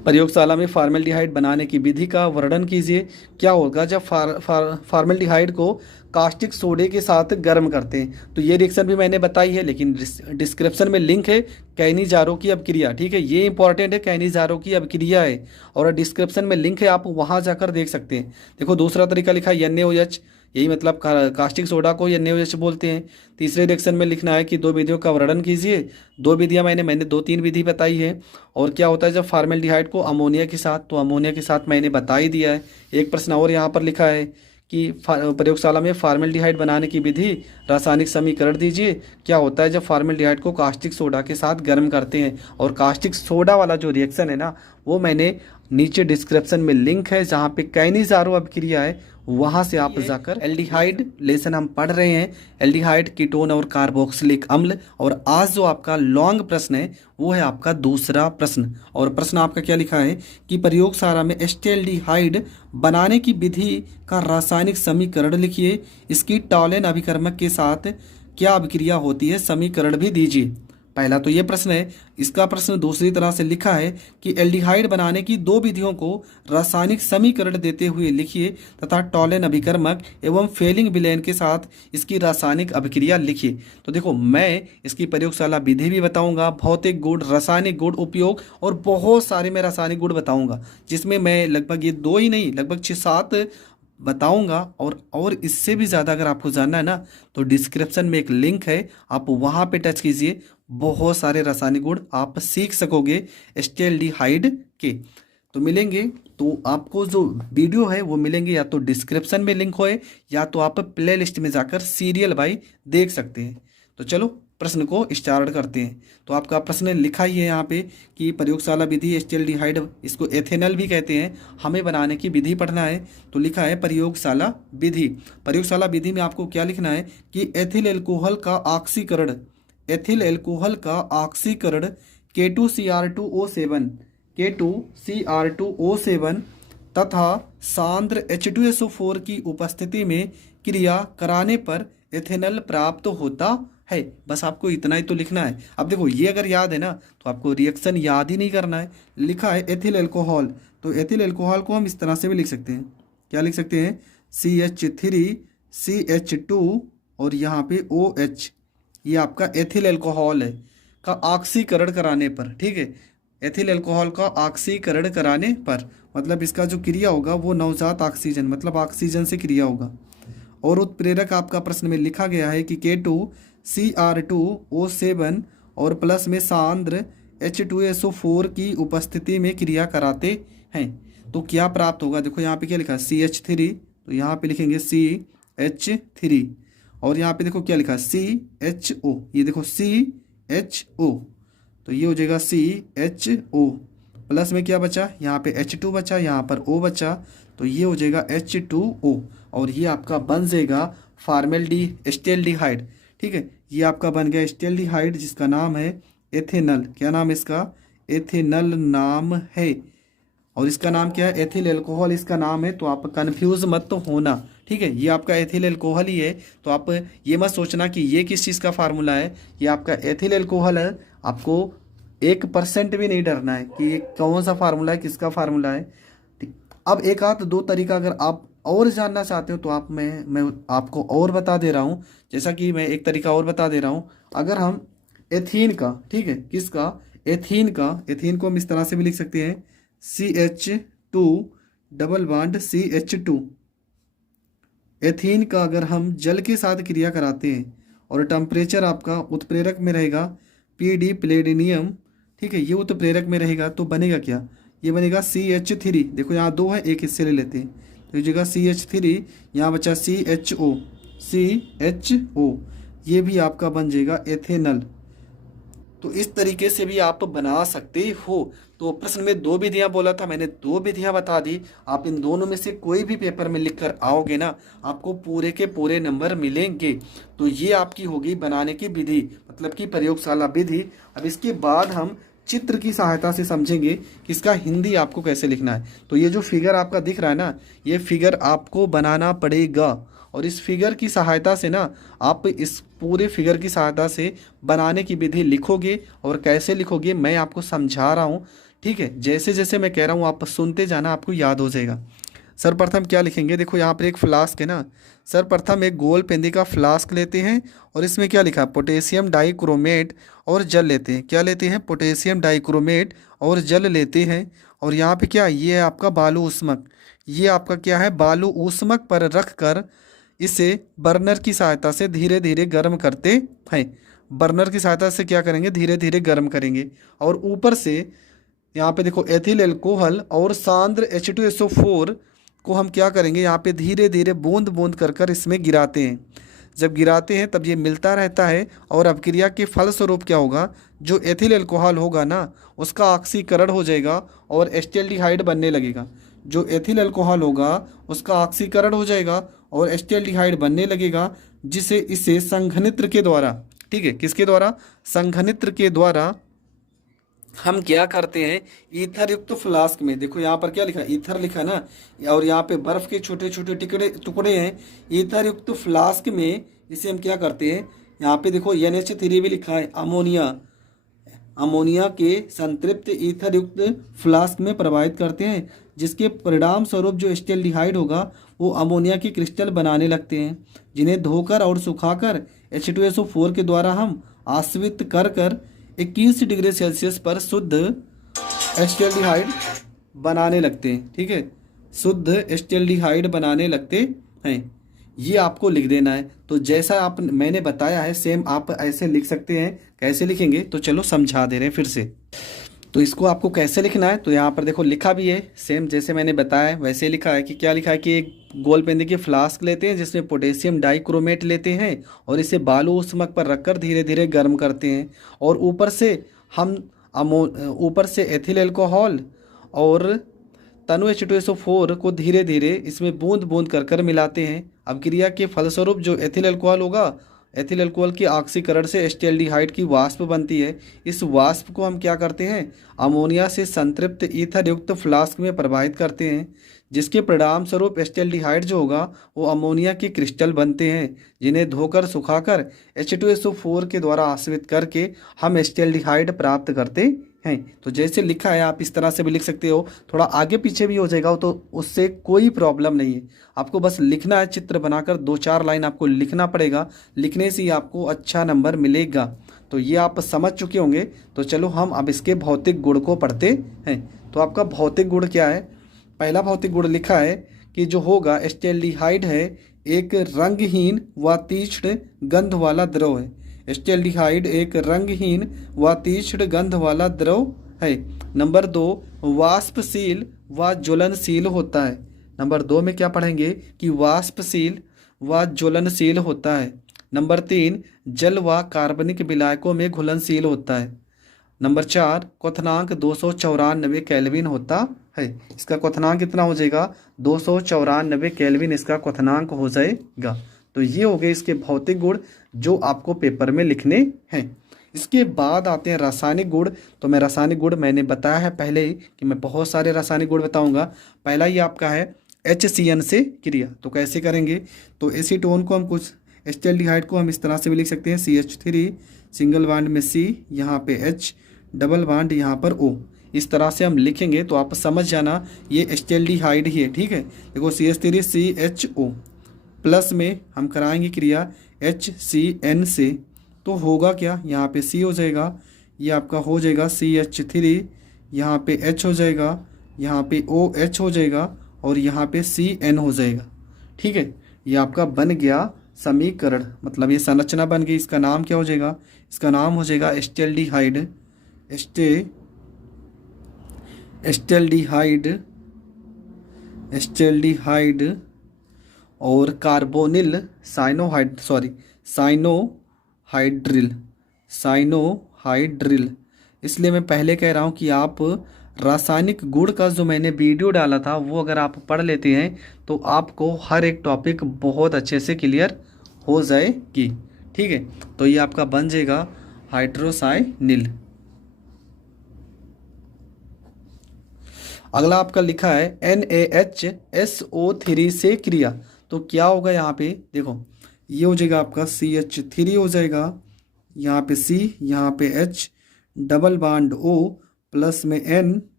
प्रयोगशाला में फार्मेल्डिहाइड बनाने की विधि का वर्णन कीजिए। क्या होगा जब फार्मेल्डिहाइड को कास्टिक सोडे के साथ गर्म करते हैं। तो ये रिएक्शन भी मैंने बताई है, लेकिन डिस्क्रिप्शन में लिंक है कैनिजारो की अभिक्रिया, ठीक है, ये इंपॉर्टेंट है, कैनिजारो की अभिक्रिया है और डिस्क्रिप्शन में लिंक है, आप वहाँ जाकर देख सकते हैं। देखो दूसरा तरीका लिखा है NaOH, यही मतलब कास्टिक सोडा को NaOH बोलते हैं। तीसरे रिएक्शन में लिखना है कि दो विधियों का वर्णन कीजिए। दो विधियां मैंने 2-3 विधि बताई है। और क्या होता है जब फार्मेल्डिहाइड को अमोनिया के साथ, तो अमोनिया के साथ मैंने बता ही दिया है। एक प्रश्न और यहाँ पर लिखा है कि प्रयोगशाला में फार्मेल्डिहाइड बनाने की विधि, रासायनिक समीकरण दीजिए। क्या होता है जब फार्मेल्डिहाइड को कास्टिक सोडा के साथ गर्म करते हैं। और कास्टिक सोडा वाला जो रिएक्शन है ना, वो मैंने नीचे डिस्क्रिप्शन में लिंक है जहाँ पे कैनिजारो अभिक्रिया है, वहाँ से आप जाकर एल्डिहाइड लेसन हम पढ़ रहे हैं, एल्डिहाइड, कीटोन और कार्बोक्सिलिक अम्ल। और आज जो आपका लॉन्ग प्रश्न है वो है आपका दूसरा प्रश्न। और प्रश्न आपका क्या लिखा है कि प्रयोगशाला में एस्टेल्डिहाइड बनाने की विधि का रासायनिक समीकरण लिखिए। इसकी टॉलेन अभिकर्मक के साथ क्या अभिक्रिया होती है, समीकरण भी दीजिए। पहला तो ये प्रश्न है। इसका प्रश्न दूसरी तरह से लिखा है कि एल्डिहाइड बनाने की दो विधियों को रासायनिक समीकरण देते हुए लिखिए तथा टॉलेन अभिकर्मक एवं फेलिंग विलयन के साथ इसकी रासायनिक अभिक्रिया लिखिए। तो देखो मैं इसकी प्रयोगशाला विधि भी बताऊंगा, भौतिक गुण, रासायनिक गुण, उपयोग और बहुत सारे मैं रासायनिक गुण बताऊंगा, जिसमें मैं लगभग ये 2 ही नहीं लगभग 6-7 बताऊंगा। और इससे भी ज़्यादा अगर आपको जानना है ना, तो डिस्क्रिप्शन में एक लिंक है, आप वहाँ पे टच कीजिए। बहुत सारे रासायनिक गुण आप सीख सकोगे एस्टेल्डिहाइड के। तो मिलेंगे, तो आपको जो वीडियो है वो मिलेंगे या तो डिस्क्रिप्शन में लिंक होए, या तो आप प्ले लिस्ट में जाकर सीरियल बाई देख सकते हैं। तो चलो प्रश्न को स्टार्ट करते हैं। तो आपका प्रश्न लिखा ही है यहाँ पे कि प्रयोगशाला विधि एस्टेल्डिहाइड, इसको एथेनॉल भी कहते हैं, हमें बनाने की विधि पढ़ना है। तो लिखा है प्रयोगशाला विधि। प्रयोगशाला विधि में आपको क्या लिखना है कि एथिल एल्कोहल का ऑक्सीकरण, एथिल एल्कोहल का ऑक्सीकरण K2Cr2O7, K2Cr2O7 तथा सांद्र H2SO4 की उपस्थिति में क्रिया कराने पर एथेनॉल प्राप्त होता है। बस आपको इतना ही तो लिखना है। अब देखो ये अगर याद है ना, तो आपको रिएक्शन याद ही नहीं करना है। लिखा है एथिल एल्कोहल, तो एथिल एल्कोहल को हम इस तरह से भी लिख सकते हैं। क्या लिख सकते हैं, CH3CH2 और यहाँ पे OH, ये आपका एथिल एल्कोहल है का ऑक्सीकरण कराने पर, ठीक है, एथिल एल्कोहल का ऑक्सीकरण कराने पर मतलब इसका जो क्रिया होगा वो नवजात ऑक्सीजन मतलब ऑक्सीजन से क्रिया होगा। और उत्प्रेरक आपका प्रश्न में लिखा गया है कि K2Cr2O7 और प्लस में सांद्र H2SO4 की उपस्थिति में क्रिया कराते हैं। तो क्या प्राप्त होगा, देखो यहाँ पे क्या लिखा है CH3, तो यहाँ पे लिखेंगे CH3 और यहाँ पे देखो क्या लिखा है CHO, ये देखो CHO, तो ये हो जाएगा CHO। प्लस में क्या बचा, यहाँ पे H2 बचा, यहाँ पर O बचा, तो ये हो जाएगा H2O और ये आपका बन जाएगा एस्टेल्डिहाइड, ठीक है। ये आपका बन गया एस्टेल्डिहाइड जिसका नाम है एथेनॉल। क्या नाम है इसका, एथेनॉल नाम है। और इसका नाम क्या है, एथिल एल्कोहल इसका नाम है। तो आप कंफ्यूज मत तो होना, ठीक है, ये आपका एथिल एल्कोहल ही है। तो आप ये मत सोचना कि ये किस चीज़ का फार्मूला है, ये आपका एथिल एल्कोहल है। आपको 1% भी नहीं डरना है कि ये कौन सा फार्मूला है, किसका फार्मूला है। अब एक आध दो तरीका अगर आप और जानना चाहते हो तो आप मैं आपको और बता दे रहा हूँ। जैसा कि मैं एक तरीका और बता दे रहा हूँ, अगर हम एथीन का, ठीक है, किसका, एथीन का, एथीन को हम इस तरह से भी लिख सकते हैं CH2 double bond CH2। Ethene का अगर हम जल के साथ क्रिया कराते हैं और टेम्परेचर आपका उत्प्रेरक में रहेगा PD प्लेडिनियम, ठीक है, ये उत्प्रेरक में रहेगा तो बनेगा क्या, ये बनेगा CH3। देखो यहाँ 2 है, एक हिस्से ले लेते हैं, तो ये जगह CH3, यहाँ बचा CHO, ये भी आपका बन जाएगा एथेनॉल। तो इस तरीके से भी आप बना सकते हो। तो प्रश्न में 2 विधियां बोला था, मैंने 2 विधियां बता दी। आप इन दोनों में से कोई भी पेपर में लिख कर आओगे ना, आपको पूरे के पूरे नंबर मिलेंगे। तो ये आपकी होगी बनाने की विधि, मतलब कि प्रयोगशाला विधि। अब इसके बाद हम चित्र की सहायता से समझेंगे कि इसका हिंदी आपको कैसे लिखना है। तो ये जो फिगर आपका दिख रहा है ना, ये फिगर आपको बनाना पड़ेगा और इस फिगर की सहायता से ना आप इस पूरे फिगर की सहायता से बनाने की विधि लिखोगे। और कैसे लिखोगे मैं आपको समझा रहा हूँ, ठीक है, जैसे जैसे मैं कह रहा हूँ आप सुनते जाना, आपको याद हो जाएगा। सर्वप्रथम क्या लिखेंगे, देखो यहाँ पर एक फ्लास्क है ना, सर्वप्रथम एक गोल पेंदी का फ्लास्क लेते हैं और इसमें क्या लिखा, पोटेशियम डाइक्रोमेट और जल लेते हैं। क्या लेते हैं, पोटेशियम डाइक्रोमेट और जल लेते हैं। और यहाँ पे क्या, ये है आपका बालू ऊष्मक, ये आपका क्या है, बालू ऊष्मक पर रख कर इसे बर्नर की सहायता से धीरे धीरे गर्म करते हैं। बर्नर की सहायता से क्या करेंगे, धीरे धीरे गर्म करेंगे। और ऊपर से यहाँ पे देखो एथिल एल्कोहल और सांद्र H2SO4 को हम क्या करेंगे, यहाँ पे धीरे धीरे बूंद बूंद कर कर इसमें गिराते हैं। जब गिराते हैं तब ये मिलता रहता है और अभिक्रिया के फलस्वरूप क्या होगा, जो एथिल एल्कोहल होगा ना उसका ऑक्सीकरण हो जाएगा और एस्टेल्डिहाइड बनने लगेगा। जो एथिल एल्कोहल होगा उसका ऑक्सीकरण हो जाएगा और एस्टेल्डिहाइड बनने लगेगा, जिसे इसे संघनित्र के द्वारा, ठीक है, किसके द्वारा, संघनित्र के द्वारा हम क्या करते हैं, ईथर युक्त फ्लास्क में, देखो यहाँ पर क्या लिखा, ईथर लिखा ना, और यहाँ पे बर्फ के छोटे छोटे टुकड़े टुकड़े हैं। ईथर युक्त फ्लास्क में इसे हम क्या करते हैं, यहाँ पे देखो NH3 भी लिखा है, अमोनिया, अमोनिया के संतृप्त ईथर युक्त फ्लास्क में प्रवाहित करते हैं, जिसके परिणाम स्वरूप जो एस्टेल्डिहाइड होगा वो अमोनिया के क्रिस्टल बनाने लगते हैं, जिन्हें धोकर और सुखाकर H2SO4 के द्वारा हम आश्रित कर कर 21 डिग्री सेल्सियस पर शुद्ध एस्टेल्डिहाइड बनाने लगते हैं। ठीक है, शुद्ध एस्टेल्डिहाइड बनाने लगते हैं। ये आपको लिख देना है। तो जैसा आप मैंने बताया है सेम आप ऐसे लिख सकते हैं। कैसे लिखेंगे तो चलो समझा दे रहे हैं फिर से। तो इसको आपको कैसे लिखना है, तो यहाँ पर देखो लिखा भी है सेम जैसे मैंने बताया वैसे लिखा है। कि क्या लिखा है कि एक गोल पेंदे की फ्लास्क लेते हैं जिसमें पोटेशियम डाइक्रोमेट लेते हैं और इसे बालू ऊष्मक पर रखकर धीरे धीरे गर्म करते हैं, और ऊपर से हम ऊपर से एथिल एल्कोहल और तनु H2SO4 को धीरे धीरे इसमें बूंद बूंद कर कर मिलाते हैं। अब क्रिया के फलस्वरूप जो एथिल एल्कोहल होगा, एथिल एल्कोहल के ऑक्सीकरण से एस्टेल्डिहाइड की वाष्प बनती है। इस वाष्प को हम क्या करते हैं, अमोनिया से संतृप्त ईथर युक्त फ्लास्क में प्रवाहित करते हैं, जिसके परिणाम स्वरूप एस्टेल्डिहाइड जो होगा वो अमोनिया के क्रिस्टल बनते हैं, जिन्हें धोकर सुखाकर H2SO4 के द्वारा आश्रित करके हम एस्टेल्डिहाइड प्राप्त करते हैं। तो जैसे लिखा है आप इस तरह से भी लिख सकते हो, थोड़ा आगे पीछे भी हो जाएगा तो उससे कोई प्रॉब्लम नहीं है। आपको बस लिखना है, चित्र बनाकर 2-4 लाइन आपको लिखना पड़ेगा, लिखने से ही आपको अच्छा नंबर मिलेगा। तो ये आप समझ चुके होंगे। तो चलो हम अब इसके भौतिक गुण को पढ़ते हैं। तो आपका भौतिक गुण क्या है, पहला भौतिक गुण लिखा है कि जो होगा एस्टेल्डिहाइड है एक रंगहीन व तीक्ष्ण गंध वाला द्रव है। एस्टेल्डिहाइड एक रंगहीन व तीक्ष्ण गंध वाला द्रव है। नंबर 2, वाष्पशील व ज्वलनशील होता है। नंबर 2 में क्या पढ़ेंगे कि वाष्पशील व ज्वलनशील होता है। नंबर 3, जल व कार्बनिक विलायकों में घुलनशील होता है। नंबर 4, क्वथनांक 294 केल्विन होता है। इसका क्वथनांक कितना हो जाएगा, 294 केल्विन इसका क्वथनांक हो जाएगा। तो ये हो गए इसके भौतिक गुण जो आपको पेपर में लिखने हैं। इसके बाद आते हैं रासायनिक गुण। तो मैं रासायनिक गुण मैंने बताया है पहले ही कि मैं बहुत सारे रासायनिक गुण बताऊंगा। पहला ही आपका है HCN से क्रिया। तो कैसे करेंगे, तो एसीटोन को हम कुछ, एस्टेल्डिहाइड को हम इस तरह से भी लिख सकते हैं, CH3 सिंगल बॉन्ड में C, यहाँ पे H डबल बॉन्ड यहाँ पर O। इस तरह से हम लिखेंगे तो आप समझ जाना ये एस्टेल्डिहाइड ही है। ठीक है, देखो CH3CHO प्लस में हम कराएंगे क्रिया HCN से, तो होगा क्या, यहाँ पे C हो जाएगा, ये आपका हो जाएगा CH3, यहाँ पे H हो जाएगा, यहाँ पे OH हो जाएगा और यहाँ पे CN हो जाएगा। ठीक है, ये आपका बन गया समीकरण, मतलब ये संरचना बन गई। इसका नाम क्या हो जाएगा, इसका नाम हो जाएगा एस्टेल्डिहाइड। एस्टेल्डिहाइड और कार्बोनिल साइनोहाइड्रिल। इसलिए मैं पहले कह रहा हूँ कि आप रासायनिक गुण का जो मैंने वीडियो डाला था वो अगर आप पढ़ लेते हैं तो आपको हर एक टॉपिक बहुत अच्छे से क्लियर हो जाएगी। ठीक है, तो ये आपका बन जाएगा हाइड्रोसाइनिल। अगला आपका लिखा है NaHSO3 से क्रिया। तो क्या होगा यहाँ पे देखो, ये हो जाएगा आपका CH3 हो जाएगा, यहाँ पे C, यहाँ पे H double bond O plus में N,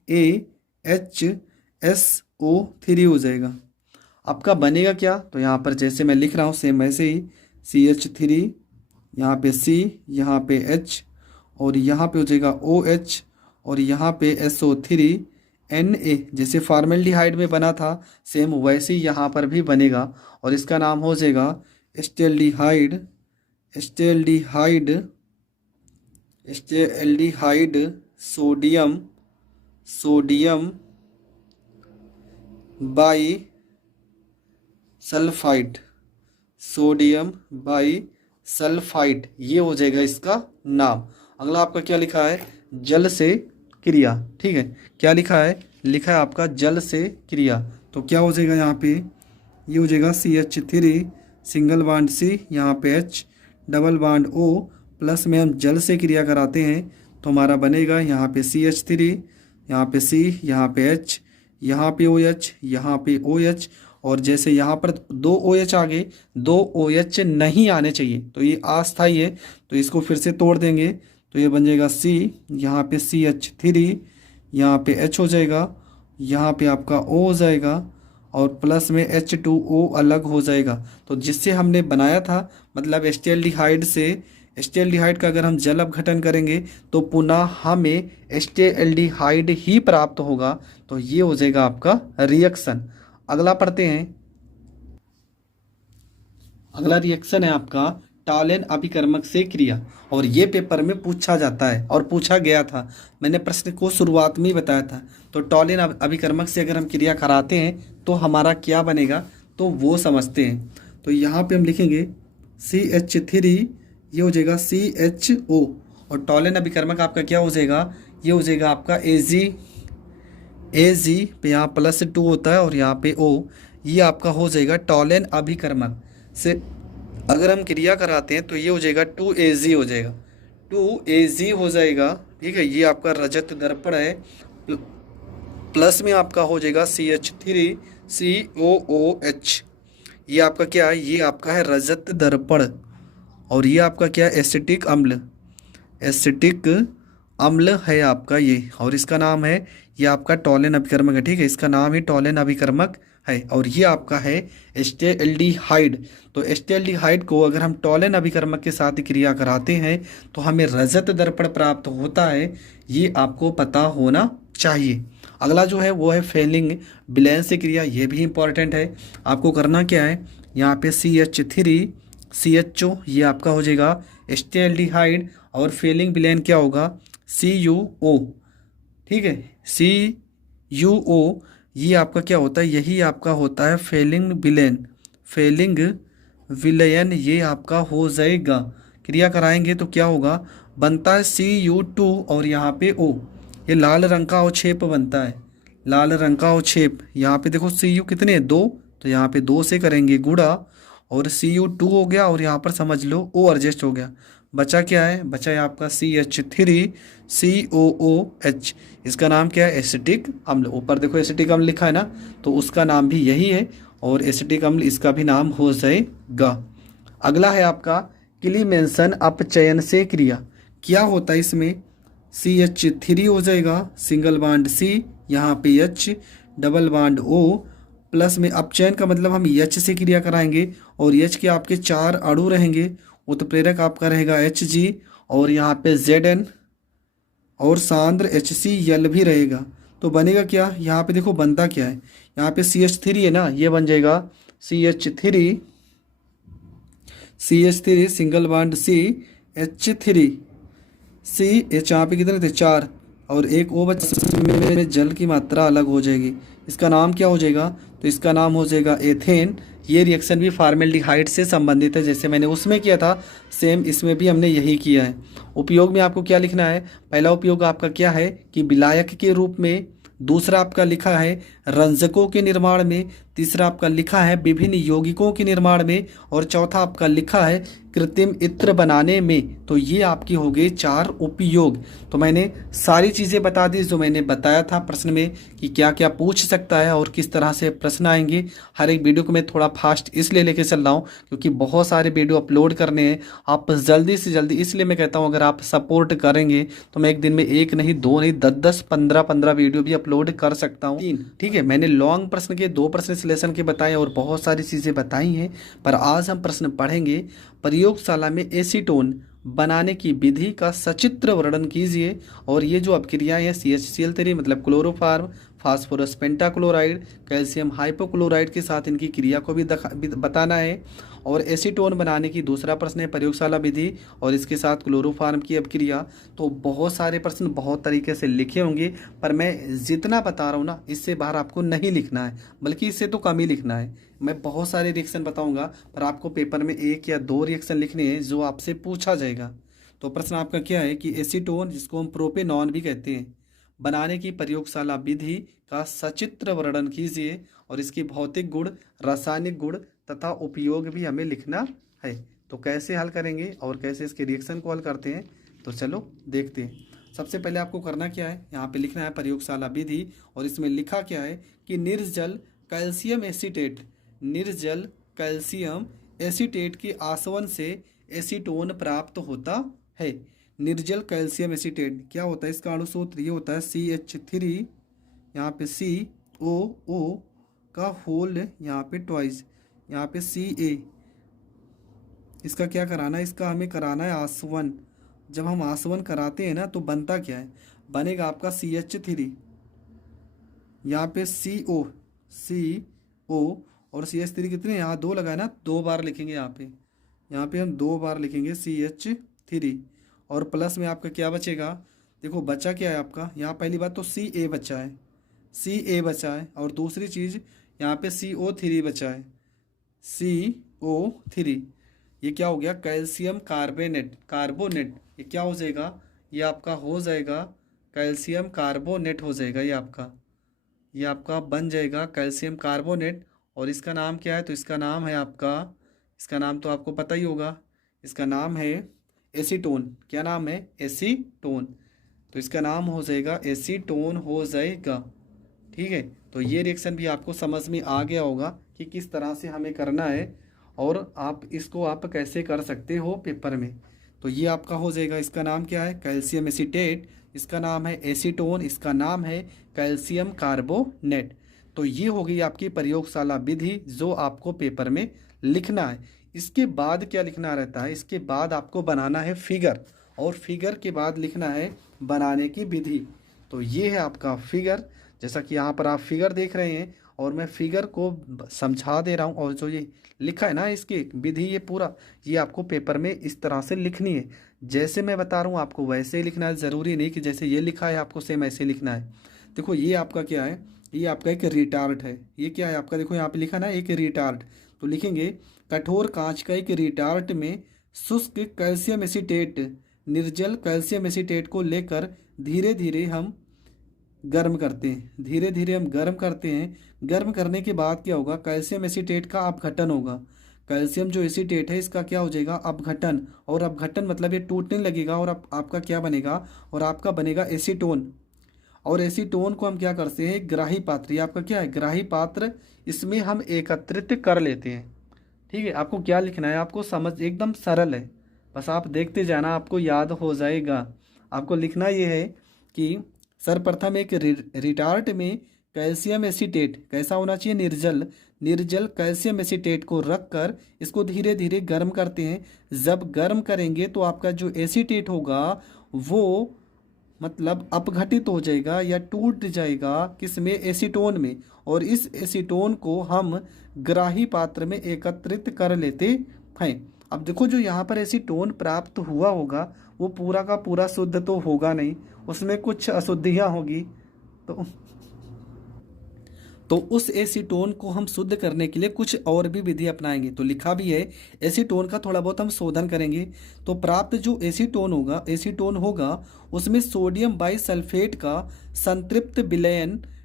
CH3 हो जाएगा। आपका बनेगा क्या, तो यहाँ पर जैसे मैं लिख रहा हूँ सेम वैसे ही CH3, यहाँ पे C, यहाँ पे H, और यहाँ पे हो जाएगा OH, और यहाँ पे SO3 Na, जैसे फॉर्मेल्डिहाइड में बना था सेम वैसे ही यहाँ पर भी बनेगा, और इसका नाम हो जाएगा एस्टेल्डिहाइड, एस्टेल्डिहाइड, एस्टेल्डिहाइड sodium, sodium by sulphide, sodium by sulphide, ये हो जाएगा इसका नाम। अगला आपका क्या लिखा है, जल से क्रिया। ठीक है, क्या लिखा है, लिखा है आपका जल से क्रिया। तो क्या हो जाएगा यहाँ पे, ये हो जाएगा CH3 सिंगल बॉन्ड C, यहाँ पे H double bond O, plus में हम जल से क्रिया कराते हैं तो हमारा बनेगा यहाँ पे CH3, यहाँ पे C, यहाँ पे H, यहाँ पे OH, यहाँ पे OH, और जैसे यहाँ पर 2 OH आ गए, 2 OH नहीं आने चाहिए, तो ये अस्थायी है, तो इसको फिर से तोड़ देंगे तो ये बन जाएगा C, यहाँ पे CH3, यहाँ पे H हो जाएगा, यहाँ पे आपका O हो जाएगा, और प्लस में H2O अलग हो जाएगा। तो जिससे हमने बनाया था, मतलब एस्टेल्डिहाइड से, एस्टेल्डिहाइड का अगर हम जल अपघटन करेंगे तो पुनः हमें एस्टेल्डिहाइड ही प्राप्त होगा। तो ये हो जाएगा आपका रिएक्शन। अगला पढ़ते हैं। अगला रिएक्शन है आपका टॉलेन अभिकर्मक से क्रिया, और ये पेपर में पूछा जाता है और पूछा गया था, मैंने प्रश्न को शुरुआत में ही बताया था। तो टॉलेन अभिकर्मक से अगर हम क्रिया कराते हैं तो हमारा क्या बनेगा, तो वो समझते हैं। तो यहाँ पे हम लिखेंगे CH3, ये हो जाएगा CHO, और टॉलेन अभिकर्मक आपका क्या हो जाएगा, ये हो जाएगा आपका AG पे यहाँ +2 होता है और यहाँ पे O, ये आपका हो जाएगा टॉलेन अभिकर्मक से अगर हम क्रिया कराते हैं तो ये हो जाएगा 2AG हो जाएगा, 2AG हो जाएगा। ठीक है, ये आपका रजत दर्पण है, प्लस में आपका हो जाएगा CH3 COOH, ये आपका क्या है, ये आपका है रजत दर्पण, और ये आपका क्या है, एसिटिक अम्ल, एसिटिक अम्ल है आपका ये, और इसका नाम है, ये आपका टॉलेन अभिकर्मक है। ठीक है, इसका नाम ही टॉलेन अभिकर्मक है, और ये आपका है एस्टेल्डिहाइड। तो एस्टेल्डिहाइड को अगर हम टॉलेन अभिकर्मक के साथ क्रिया कराते हैं तो हमें रजत दर्पण प्राप्त होता है, ये आपको पता होना चाहिए। अगला जो है वो है फेलिंग विलयन से क्रिया, ये भी इंपॉर्टेंट है। आपको करना क्या है, यहाँ पे CH3 CHO, ये आपका हो जाएगा एस्टेल्डिहाइड, और फेलिंग विलयन क्या होगा, CuO। ठीक है, CuO, ये आपका क्या होता है, यही आपका होता है फेलिंग विलयन, फेलिंग विलयन ये आपका हो जाएगा। क्रिया कराएंगे तो क्या होगा, बनता है Cu2 और यहाँ पे O, ये लाल रंग का अवक्षेप बनता है, लाल रंग का अवक्षेप। यहाँ पे देखो Cu कितने 2, तो यहाँ पे 2 से करेंगे गुणा, और Cu2 हो गया, और यहाँ पर समझ लो O एडजस्ट हो गया। बचा क्या है, बचा है आपका CH3 COOH, इसका नाम क्या है, एसिटिक अम्ल। ऊपर देखो एसिटिक अम्ल लिखा है ना, तो उसका नाम भी यही है, और एसिटिक अम्ल इसका भी नाम हो जाएगा। अगला है आपका क्लीमेंसन अपचयन से क्रिया। क्या होता है इसमें, CH3 हो जाएगा सिंगल बॉन्ड C, यहाँ पे H double bond O, plus में अपचयन का मतलब हम H से क्रिया कराएंगे, और H के आपके 4 अणु रहेंगे, उत्प्रेरक आपका रहेगा Hg, और यहाँ पे Zn, और सांद्र HCl भी रहेगा। तो बनेगा क्या, यहाँ पे देखो बनता क्या है, यहाँ पे CH3 है ना, ये बन जाएगा CH3 single bond C H3 CH, यहाँ पे कितने थे 4, और एक O में जल की मात्रा अलग हो जाएगी। इसका नाम क्या हो जाएगा, तो इसका नाम हो जाएगा एथेन। ये रिएक्शन भी फॉर्मेल्डिहाइड से संबंधित है, जैसे मैंने उसमें किया था सेम इसमें भी हमने यही किया है। उपयोग में आपको क्या लिखना है, पहला उपयोग आपका क्या है कि विलायक के रूप में, दूसरा आपका लिखा है रंजकों के निर्माण में, तीसरा आपका लिखा है विभिन्न यौगिकों के निर्माण में, और चौथा आपका लिखा है कृत्रिम इत्र बनाने में। तो ये आपकी हो गई 4 उपयोग। तो मैंने सारी चीज़ें बता दी जो मैंने बताया था प्रश्न में कि क्या क्या पूछ सकता है और किस तरह से प्रश्न आएंगे। हर एक वीडियो को मैं थोड़ा फास्ट इसलिए लेके चल रहा हूँ क्योंकि बहुत सारे वीडियो अपलोड करने हैं, आप जल्दी से जल्दी, इसलिए मैं कहता हूँ अगर आप सपोर्ट करेंगे तो मैं एक दिन में 1 नहीं 2 नहीं 10 15 वीडियो भी अपलोड कर सकता हूँ। 3 ठीक है, मैंने लॉन्ग प्रश्न के 2 प्रश्न इस लेसन के बताए और बहुत सारी चीज़ें बताई हैं, पर आज हम प्रश्न पढ़ेंगे प्रयोगशाला में एसीटोन बनाने की विधि का सचित्र वर्णन कीजिए। और ये जो अपक्रियाएं हैं CHCl3 मतलब chloroform, phosphorus pentachloride, calcium hypochloride के साथ इनकी क्रिया को भी बताना है। और एसीटोन बनाने की दूसरा प्रश्न है प्रयोगशाला विधि और इसके साथ क्लोरोफार्म की अपक्रिया। तो बहुत सारे प्रश्न बहुत तरीके से लिखे होंगे, पर मैं जितना बता रहा हूँ ना इससे बाहर आपको नहीं लिखना है, बल्कि इससे तो कम ही लिखना है। मैं बहुत सारे रिएक्शन बताऊंगा, पर आपको पेपर में 1 या 2 रिएक्शन लिखने हैं जो आपसे पूछा जाएगा। तो प्रश्न आपका क्या है कि एसीटोन, जिसको हम प्रोपेनॉन भी कहते हैं, बनाने की प्रयोगशाला विधि का सचित्र वर्णन कीजिए और इसकी भौतिक गुण, रासायनिक गुण तथा उपयोग भी हमें लिखना है। तो कैसे हल करेंगे और कैसे इसके रिएक्शन को हल करते हैं, तो चलो देखते हैं। सबसे पहले आपको करना क्या है, यहाँ पे लिखना है प्रयोगशाला विधि और इसमें लिखा क्या है कि निर्जल कैल्शियम एसीटेट, निर्जल कैल्शियम एसीटेट के आसवन से एसीटोन प्राप्त होता है। निर्जल कैल्शियम एसीटेट क्या होता है, इसका अणुसूत्र ये होता है CH3, यहाँ पे COO का होल यहाँ पे ट्वाइस, यहाँ पे Ca। इसका क्या कराना है, इसका हमें कराना है आसवन। जब हम आसवन कराते हैं ना तो बनता क्या है, बनेगा आपका CH3, यहाँ पे CO और CH3 कितने, यहाँ 2 लगाए ना, 2 बार लिखेंगे यहाँ पे हम 2 बार लिखेंगे CH3 और प्लस में आपका क्या बचेगा, देखो बचा क्या है आपका, यहाँ पहली बात तो Ca बचा है, Ca बचा है, और दूसरी चीज़ यहाँ पे CO3 बचा है, CO3। ये क्या हो गया, कैल्शियम कार्बोनेट, ये क्या हो जाएगा, ये आपका हो जाएगा कैल्शियम कार्बोनेट हो जाएगा, ये आपका बन जाएगा कैल्शियम कार्बोनेट। और इसका नाम क्या है, तो इसका नाम है आपका, इसका नाम तो आपको पता ही होगा, इसका नाम है एसीटोन। क्या नाम है, एसीटोन। तो इसका नाम हो जाएगा एसीटोन हो जाएगा। ठीक है, तो ये रिएक्शन भी आपको समझ में आ गया होगा कि किस तरह से हमें करना है और आप इसको आप कैसे कर सकते हो पेपर में। तो ये आपका हो जाएगा, इसका नाम क्या है, कैल्शियम एसीटेट, इसका नाम है एसीटोन, इसका नाम है कैल्शियम कार्बोनेट। तो ये हो गई आपकी प्रयोगशाला विधि जो आपको पेपर में लिखना है। इसके बाद क्या लिखना रहता है, इसके बाद आपको बनाना है फिगर, और फिगर के बाद लिखना है बनाने की विधि। तो ये है आपका फिगर, जैसा कि यहाँ पर आप फिगर देख रहे हैं और मैं फिगर को समझा दे रहा हूँ, और जो ये लिखा है ना इसकी विधि, ये पूरा ये आपको पेपर में इस तरह से लिखनी है। जैसे मैं बता रहा हूँ आपको वैसे ही लिखना है, ज़रूरी नहीं कि जैसे ये लिखा है आपको सेम ऐसे लिखना है। देखो ये आपका क्या है, ये आपका एक रिटार्ट है, ये क्या है आपका, देखो यहाँ पे लिखा ना एक रिटार्ट, तो लिखेंगे कठोर कांच का एक रिटार्ट में शुष्क कैल्शियम एसीटेट, निर्जल कैल्शियम एसीटेट को लेकर धीरे धीरे हम गर्म करते हैं, धीरे धीरे हम गर्म करते हैं। गर्म करने के बाद क्या होगा, कैल्शियम एसीटेट का अपघटन होगा। कैल्शियम जो एसीटेट है इसका क्या हो जाएगा, अपघटन, और अपघटन मतलब ये टूटने लगेगा और आपका क्या बनेगा, और आपका बनेगा एसीटोन। और एसीटोन को हम क्या करते हैं, ग्राही पात्र, ये आपका क्या है, ग्राही पात्र, इसमें हम एकत्रित कर लेते हैं। ठीक है, आपको क्या लिखना है, आपको समझ एकदम सरल है, बस आप देखते जाना, आपको याद हो जाएगा। आपको लिखना ये है कि सर्वप्रथम एक रिटार्ट में कैल्शियम एसीटेट कैसा होना चाहिए, निर्जल कैल्शियम एसीटेट को रखकर इसको धीरे धीरे गर्म करते हैं। जब गर्म करेंगे तो आपका जो एसीटेट होगा वो मतलब अपघटित हो जाएगा या टूट जाएगा, किसमें, एसीटोन में, और इस एसीटोन को हम ग्राही पात्र में एकत्रित कर लेते हैं। अब देखो जो यहाँ पर एसीटोन प्राप्त हुआ होगा वो पूरा का पूरा शुद्ध तो होगा नहीं, उसमें कुछ अशुद्धियाँ होगी। तो उस एसीटोन को हम शुद्ध करने के लिए कुछ और भी विधि अपनाएंगे। तो लिखा भी है एसीटोन का थोड़ा बहुत हम शोधन करेंगे। तो प्राप्त जो एसीटोन होगा उसमें सोडियम बाइसल्फेट का संतृप्त विलयन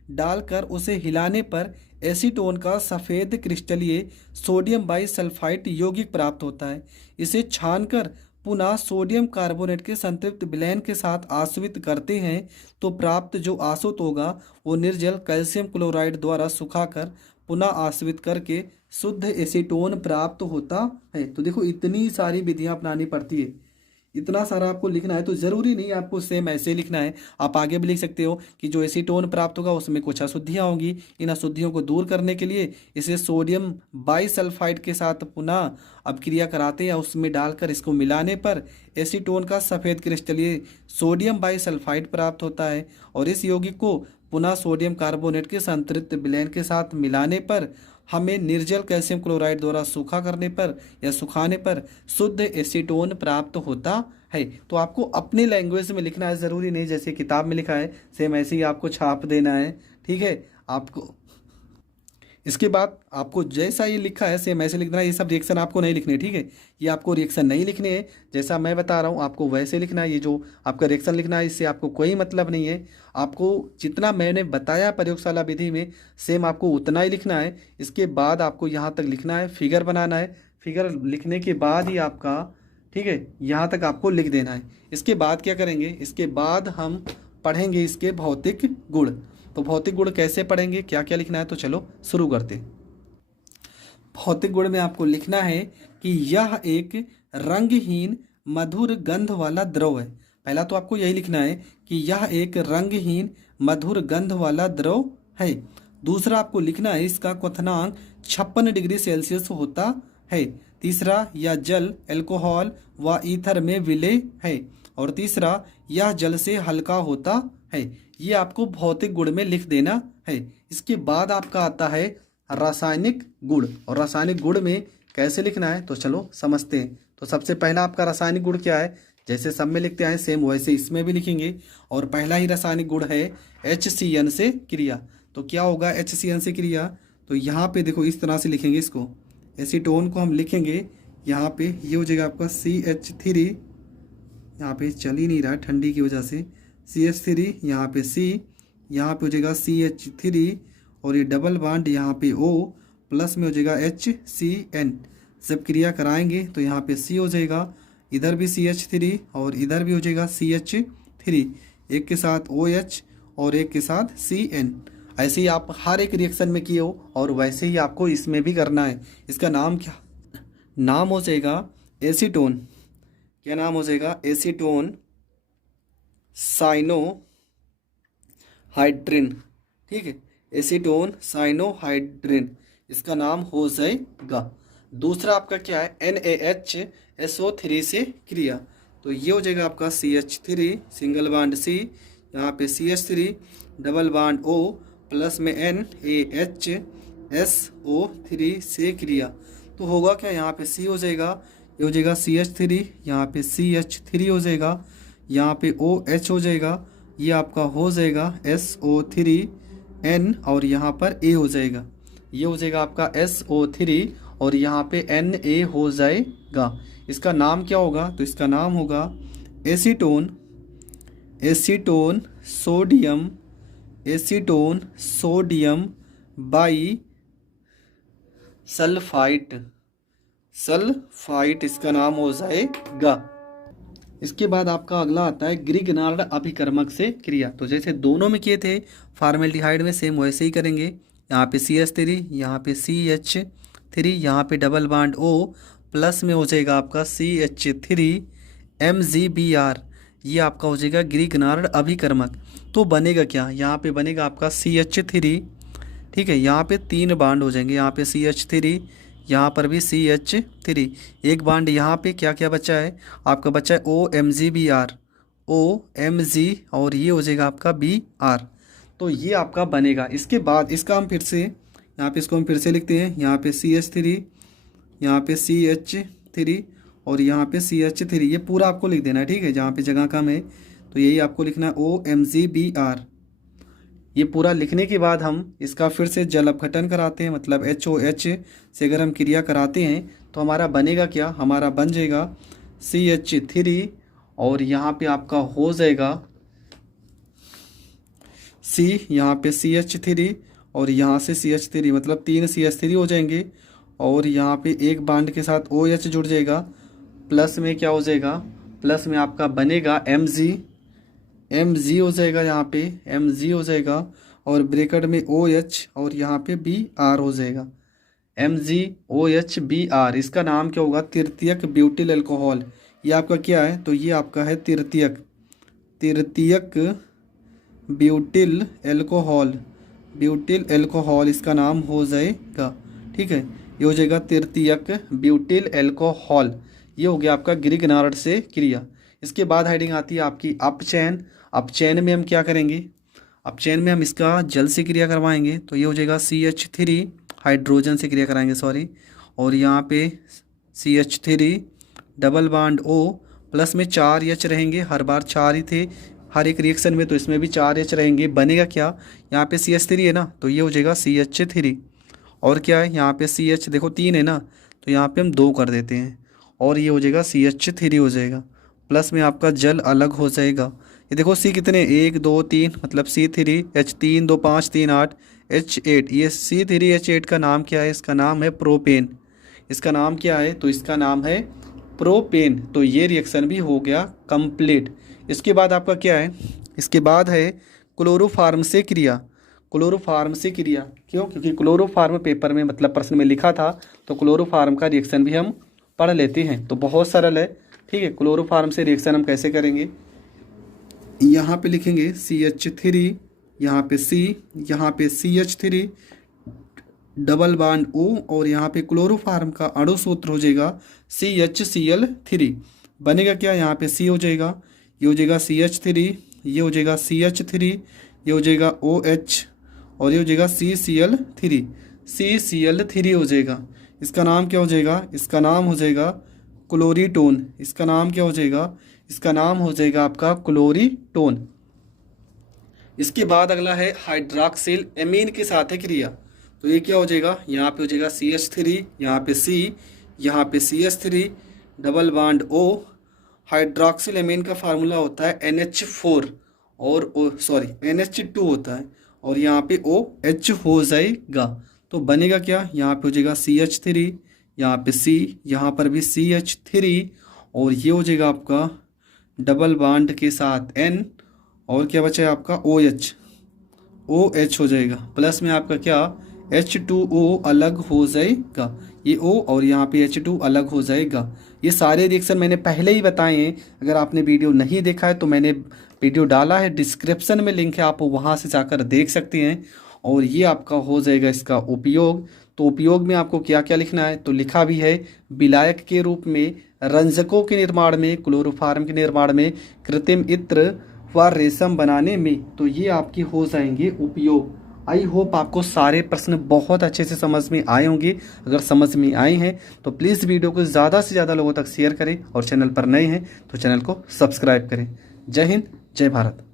डालकर उसे हिलाने पर एसीटोन का सफ़ेद क्रिस्टलीय सोडियम बाइसल्फाइड यौगिक प्राप्त होता है। इसे छानकर पुनः सोडियम कार्बोनेट के संतृप्त विलयन के साथ आसवित करते हैं तो प्राप्त जो आसुत होगा वो निर्जल कैल्शियम क्लोराइड द्वारा सुखाकर पुनः आसवित करके शुद्ध एसीटोन प्राप्त होता है। तो देखो इतनी सारी विधियां अपनानी पड़ती है, इतना सारा आपको लिखना है। तो ज़रूरी नहीं आपको सेम ऐसे लिखना है, आप आगे भी लिख सकते हो कि जो एसीटोन प्राप्त होगा उसमें कुछ अशुद्धियाँ होंगी, इन अशुद्धियों को दूर करने के लिए इसे सोडियम बाइसल्फाइड के साथ पुनः अपक्रिया कराते हैं। उसमें डालकर इसको मिलाने पर एसीटोन का सफ़ेद क्रिस्टलीय सोडियम बाइसल्फाइड प्राप्त होता है और इस यौगिक को पुनः सोडियम कार्बोनेट के संतृप्त विलयन के साथ मिलाने पर हमें निर्जल कैल्शियम क्लोराइड द्वारा सूखा करने पर या सुखाने पर शुद्ध एसीटोन प्राप्त होता है। तो आपको अपने लैंग्वेज में लिखना है, ज़रूरी नहीं जैसे किताब में लिखा है सेम ऐसे ही आपको छाप देना है, ठीक है। आपको इसके बाद आपको जैसा ये लिखा है सेम ऐसे लिखना है, ये सब रिएक्शन आपको नहीं लिखने, ठीक है। ये आपको रिएक्शन नहीं लिखने हैं, जैसा मैं बता रहा हूँ आपको वैसे लिखना है। ये जो आपका रिएक्शन लिखना है इससे आपको कोई मतलब नहीं है, आपको जितना मैंने बताया प्रयोगशाला विधि में सेम आपको उतना ही लिखना है। इसके बाद आपको यहाँ तक लिखना है, फिगर बनाना है, फिगर लिखने के बाद ही आपका, ठीक है, यहाँ तक आपको लिख देना है। इसके बाद क्या करेंगे, इसके बाद हम पढ़ेंगे इसके भौतिक गुण। तो भौतिक गुण कैसे पढ़ेंगे, क्या क्या लिखना है, तो चलो शुरू करते। भौतिक गुण में आपको लिखना है कि यह एक रंगहीन मधुर गंध वाला द्रव है। पहला तो आपको यही लिखना है कि यह एक रंगहीन मधुर गंध वाला द्रव है। दूसरा आपको लिखना है इसका क्वथनांक 56 डिग्री सेल्सियस होता है। तीसरा, यह जल अल्कोहल व ईथर में विलय है। और तीसरा, यह जल से हल्का होता है। ये आपको भौतिक गुण में लिख देना है। इसके बाद आपका आता है रासायनिक गुण, और रासायनिक गुण में कैसे लिखना है तो चलो समझते हैं। तो सबसे पहला आपका रासायनिक गुण क्या है, जैसे सब में लिखते हैं सेम वैसे इसमें भी लिखेंगे। और पहला ही रासायनिक गुण है HCN से क्रिया। तो क्या होगा HCN से क्रिया, तो यहाँ पे देखो इस तरह से लिखेंगे इसको, एसीटोन को हम लिखेंगे यहाँ पे, ये हो जाएगा आपका CH3, यहाँ पे चल ही नहीं रहा है ठंडी की वजह से, CH3, यहाँ पे C, यहाँ पे हो जाएगा CH3 और ये डबल बॉन्ड यहाँ पे O, प्लस में हो जाएगा HCN। जब क्रिया कराएंगे तो यहाँ पे C हो जाएगा, इधर भी CH3 और इधर भी हो जाएगा CH3, एक के साथ OH और एक के साथ CN। ऐसे ही आप हर एक रिएक्शन में किए हो और वैसे ही आपको इसमें भी करना है। इसका नाम क्या, नाम हो जाएगा एसीटोन। क्या नाम हो जाएगा, एसीटोन साइनोहाइड्रिन, ठीक है, एसीटोन साइनोहाइड्रिन इसका नाम हो जाएगा। दूसरा आपका क्या है NaHSO3 से क्रिया। तो ये हो जाएगा आपका CH3 सिंगल बॉन्ड C, यहाँ पे CH3 double bond O, plus में NaHSO3 से क्रिया। तो होगा क्या, यहाँ पे C हो जाएगा, ये हो जाएगा CH3, यहाँ पे CH3 हो जाएगा, यहाँ पे OH हो जाएगा, ये आपका हो जाएगा SO3N और यहाँ पर A हो जाएगा, ये हो जाएगा आपका SO3 और यहाँ पे Na हो जाएगा। इसका नाम क्या होगा, तो इसका नाम होगा एसीटोन सोडियम बाई सल्फाइट इसका नाम हो जाएगा। इसके बाद आपका अगला आता है ग्रिगनार्ड अभिकर्मक से क्रिया। तो जैसे दोनों में किए थे फॉर्मेल्डिहाइड में सेम वैसे ही करेंगे। यहाँ पे CH3, यहाँ पे CH3, यहाँ पे डबल बॉन्ड O, प्लस में हो जाएगा आपका CH3 MgBr, ये आपका हो जाएगा ग्रिगनार्ड अभिकर्मक। तो बनेगा क्या, यहाँ पे बनेगा आपका CH3, ठीक है, यहाँ पे 3 बांड हो जाएंगे, यहाँ पे CH3, यहाँ पर भी CH3, एक बांड यहाँ पे क्या क्या बचा है आपका, बचा है OMgBr, OMg और ये हो जाएगा आपका Br। तो ये आपका बनेगा। इसके बाद इसका हम फिर से यहाँ पे इसको हम फिर से लिखते हैं, यहाँ पे CH3, यहाँ पे CH3 और यहाँ पे CH3, ये पूरा आपको लिख देना है, ठीक है। जहाँ पे जगह कम है तो यही आपको लिखना है OMgBr। ये पूरा लिखने के बाद हम इसका फिर से जल अपघटन कराते हैं, मतलब HOH से अगर हम क्रिया कराते हैं तो हमारा बनेगा क्या, हमारा बन जाएगा CH3 और यहाँ पे आपका हो जाएगा सी, यहाँ पे CH3 और यहाँ से CH3, मतलब 3 CH3 हो जाएंगे। और यहाँ पे एक बॉन्ड के साथ OH जुड़ जाएगा। प्लस में क्या हो जाएगा, प्लस में आपका बनेगा Mg हो जाएगा, यहाँ पे Mg हो जाएगा। और ब्रैकेट में OH और यहाँ पे Br हो जाएगा, MgOH Br। इसका नाम क्या होगा, तृतीयक ब्यूटिल अल्कोहल। ये आपका क्या है, तो ये आपका है तृतीयक ब्यूटिल एल्कोहल इसका नाम हो जाएगा। ठीक है, ये हो जाएगा तृतीयक ब्यूटिल एल्कोहल। ये हो गया आपका ग्रीगनार्ड से क्रिया। इसके बाद हेडिंग आती है आपकी अपचयन। अपचयन में हम क्या करेंगे, अपचयन में हम इसका जल से क्रिया करवाएंगे। तो ये हो जाएगा CH3, हाइड्रोजन से क्रिया कराएंगे सॉरी। और यहाँ पे CH3 double bond O, plus में 4 H रहेंगे, हर बार 4 ही थे हर एक रिएक्शन में, तो इसमें भी 4 H रहेंगे। बनेगा क्या, यहाँ पे CH3 है ना, तो ये हो जाएगा CH3। और क्या है, यहाँ पे CH देखो 3 है ना, तो यहाँ पे हम 2 कर देते हैं और ये हो जाएगा CH3 हो जाएगा। प्लस में आपका जल अलग हो जाएगा। ये देखो C कितने, 1 2 3, मतलब C3 H3 2 5 3 8 H8। ये C3H8 का नाम क्या है, इसका नाम है प्रोपेन। इसका नाम क्या है, तो इसका नाम है प्रोपेन। तो ये रिएक्शन भी हो गया कंप्लीट। इसके बाद आपका क्या है, इसके बाद है क्लोरोफार्म से क्रिया। क्लोरोफार्म से क्रिया क्यों, क्योंकि क्लोरोफार्म पेपर में मतलब प्रश्न में लिखा था, तो क्लोरोफार्म का रिएक्शन भी हम पढ़ लेते हैं। तो बहुत सरल है। ठीक है, क्लोरोफार्म से रिएक्शन हम कैसे करेंगे, यहाँ पे लिखेंगे CH3, यहाँ पे C, यहाँ पे CH3 डबल बॉन्ड O, और यहाँ पे क्लोरोफार्म का अणु सूत्र हो जाएगा CHCl3। बनेगा क्या, यहाँ पे C हो जाएगा, ये हो जाएगा CH3, ये हो जाएगा CH3, ये हो जाएगा OH, और ये हो जाएगा CCl3 हो जाएगा। इसका नाम क्या हो जाएगा, इसका नाम हो जाएगा क्लोरीटोन। इसका नाम क्या हो जाएगा, इसका नाम हो जाएगा आपका क्लोरीटोन। इसके बाद अगला है हाइड्रॉक्सिल एमीन के साथ है क्रिया। तो ये क्या हो जाएगा, यहाँ पे हो जाएगा CH3, यहाँ पे C, यहाँ पे CH3 double bond O। Hydroxyl amine का फार्मूला होता है NH4 और NH2 होता है, और यहाँ पे OH हो जाएगा। तो बनेगा क्या, यहाँ पे हो जाएगा CH3, यहाँ पे C, यहाँ पर भी CH3, और ये हो जाएगा आपका डबल बॉन्ड के साथ N, और क्या बचा है आपका OH हो जाएगा। प्लस में आपका क्या H2O अलग हो जाएगा, ये O और यहाँ पे H2 अलग हो जाएगा। ये सारे रिएक्शन मैंने पहले ही बताए हैं। अगर आपने वीडियो नहीं देखा है तो मैंने वीडियो डाला है, डिस्क्रिप्शन में लिंक है, आप वहाँ से जाकर देख सकते हैं। और ये आपका हो जाएगा इसका उपयोग। तो उपयोग में आपको क्या क्या लिखना है, तो लिखा भी है विलायक के रूप में, रंजकों के निर्माण में, क्लोरोफार्म के निर्माण में, कृत्रिम इत्र व रेशम बनाने में। तो ये आपके हो जाएंगे उपयोग। आई होप आपको सारे प्रश्न बहुत अच्छे से समझ में आए होंगे। अगर समझ में आए हैं तो प्लीज़ वीडियो को ज़्यादा से ज़्यादा लोगों तक शेयर करें, और चैनल पर नए हैं तो चैनल को सब्सक्राइब करें। जय हिंद, जय भारत।